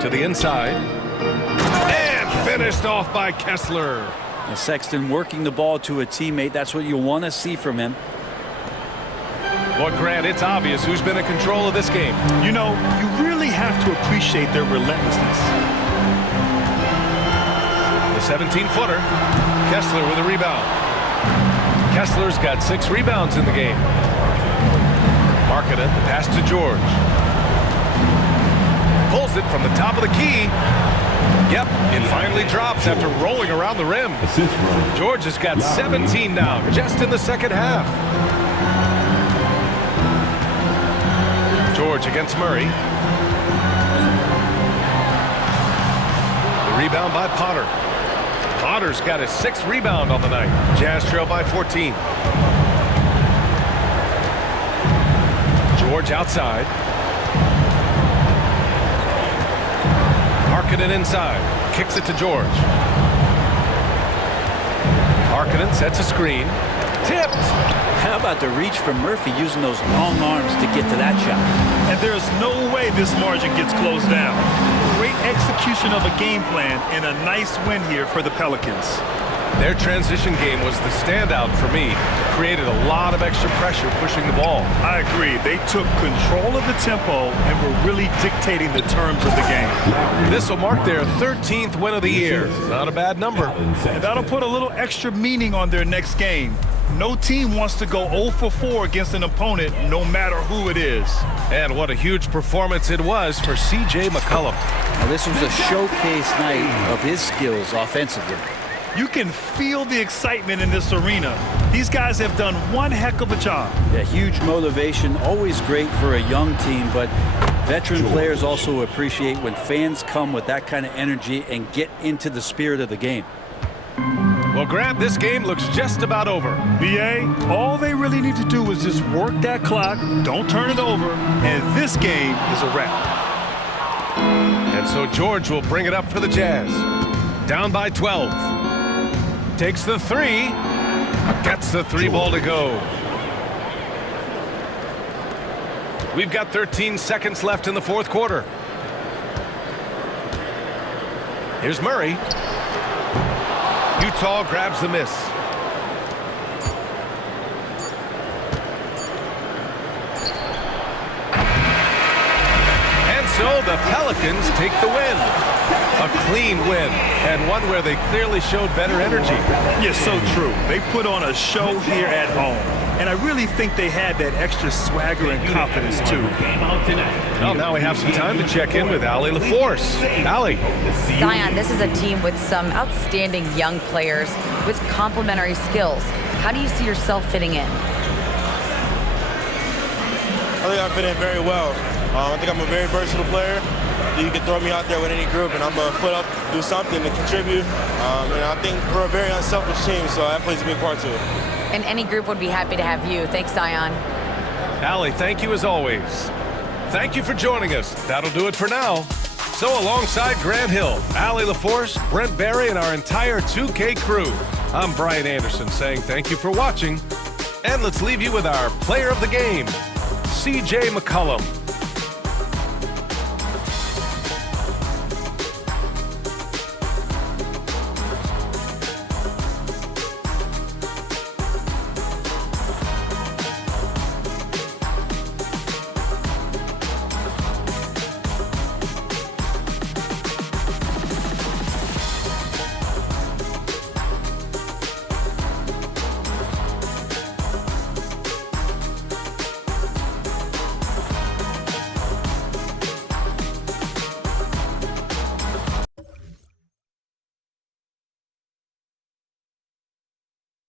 To the inside. And finished off by Kessler. And Sexton working the ball to a teammate. That's what you want to see from him. Well, Grant, it's obvious who's been in control of this game. You know, you really have to appreciate their relentlessness. The 17-footer. Kessler with a rebound. Kessler's got 6 rebounds in the game. Markkanen, the pass to George. Pulls it from the top of the key. Yep, it finally drops after rolling around the rim. Assist run. George has got 17 now, just in the second half. George against Murray. The rebound by Potter. Potter's got his 6th rebound on the night. Jazz trail by 14. George outside. Markkanen inside. Kicks it to George. Markkanen sets a screen. Tipped. How about the reach from Murphy using those long arms to get to that shot? And there's no way this margin gets closed down. Great execution of a game plan and a nice win here for the Pelicans. Their transition game was the standout for me. Created a lot of extra pressure pushing the ball. I agree. They took control of the tempo and were really dictating the terms of the game. This will mark their 13th win of the year. Not a bad number. And that'll put a little extra meaning on their next game. No team wants to go 0 for 4 against an opponent, no matter who it is. And what a huge performance it was for C.J. McCollum. Now, this was a showcase night of his skills offensively. You can feel the excitement in this arena. These guys have done one heck of a job. Yeah, huge motivation, always great for a young team, but veteran players also appreciate when fans come with that kind of energy and get into the spirit of the game. Well, Grant, this game looks just about over. BA, all they really need to do is just work that clock, don't turn it over, and this game is a wrap. And so George will bring it up for the Jazz. Down by 12. Takes the 3. Gets the 3 ball to go. We've got 13 seconds left in the fourth quarter. Here's Murray. Utah grabs the miss. And so the Pelicans take the win. A clean win, and one where they clearly showed better energy. Yeah, so true. They put on a show here at home, and I really think they had that extra swagger and confidence, too. Well, now we have some time to check in with Allie LaForce. Allie. Zion, this is a team with some outstanding young players with complementary skills. How do you see yourself fitting in? I think I fit in very well. I think I'm a very versatile player. You can throw me out there with any group, and I'm going to put up, do something to contribute. And I think we're a very unselfish team, so that plays a big part to it. And any group would be happy to have you. Thanks, Zion. Allie, thank you as always. Thank you for joining us. That'll do it for now. So alongside Grant Hill, Allie LaForce, Brent Barry, and our entire 2K crew, I'm Brian Anderson saying thank you for watching. And let's leave you with our player of the game, CJ McCollum.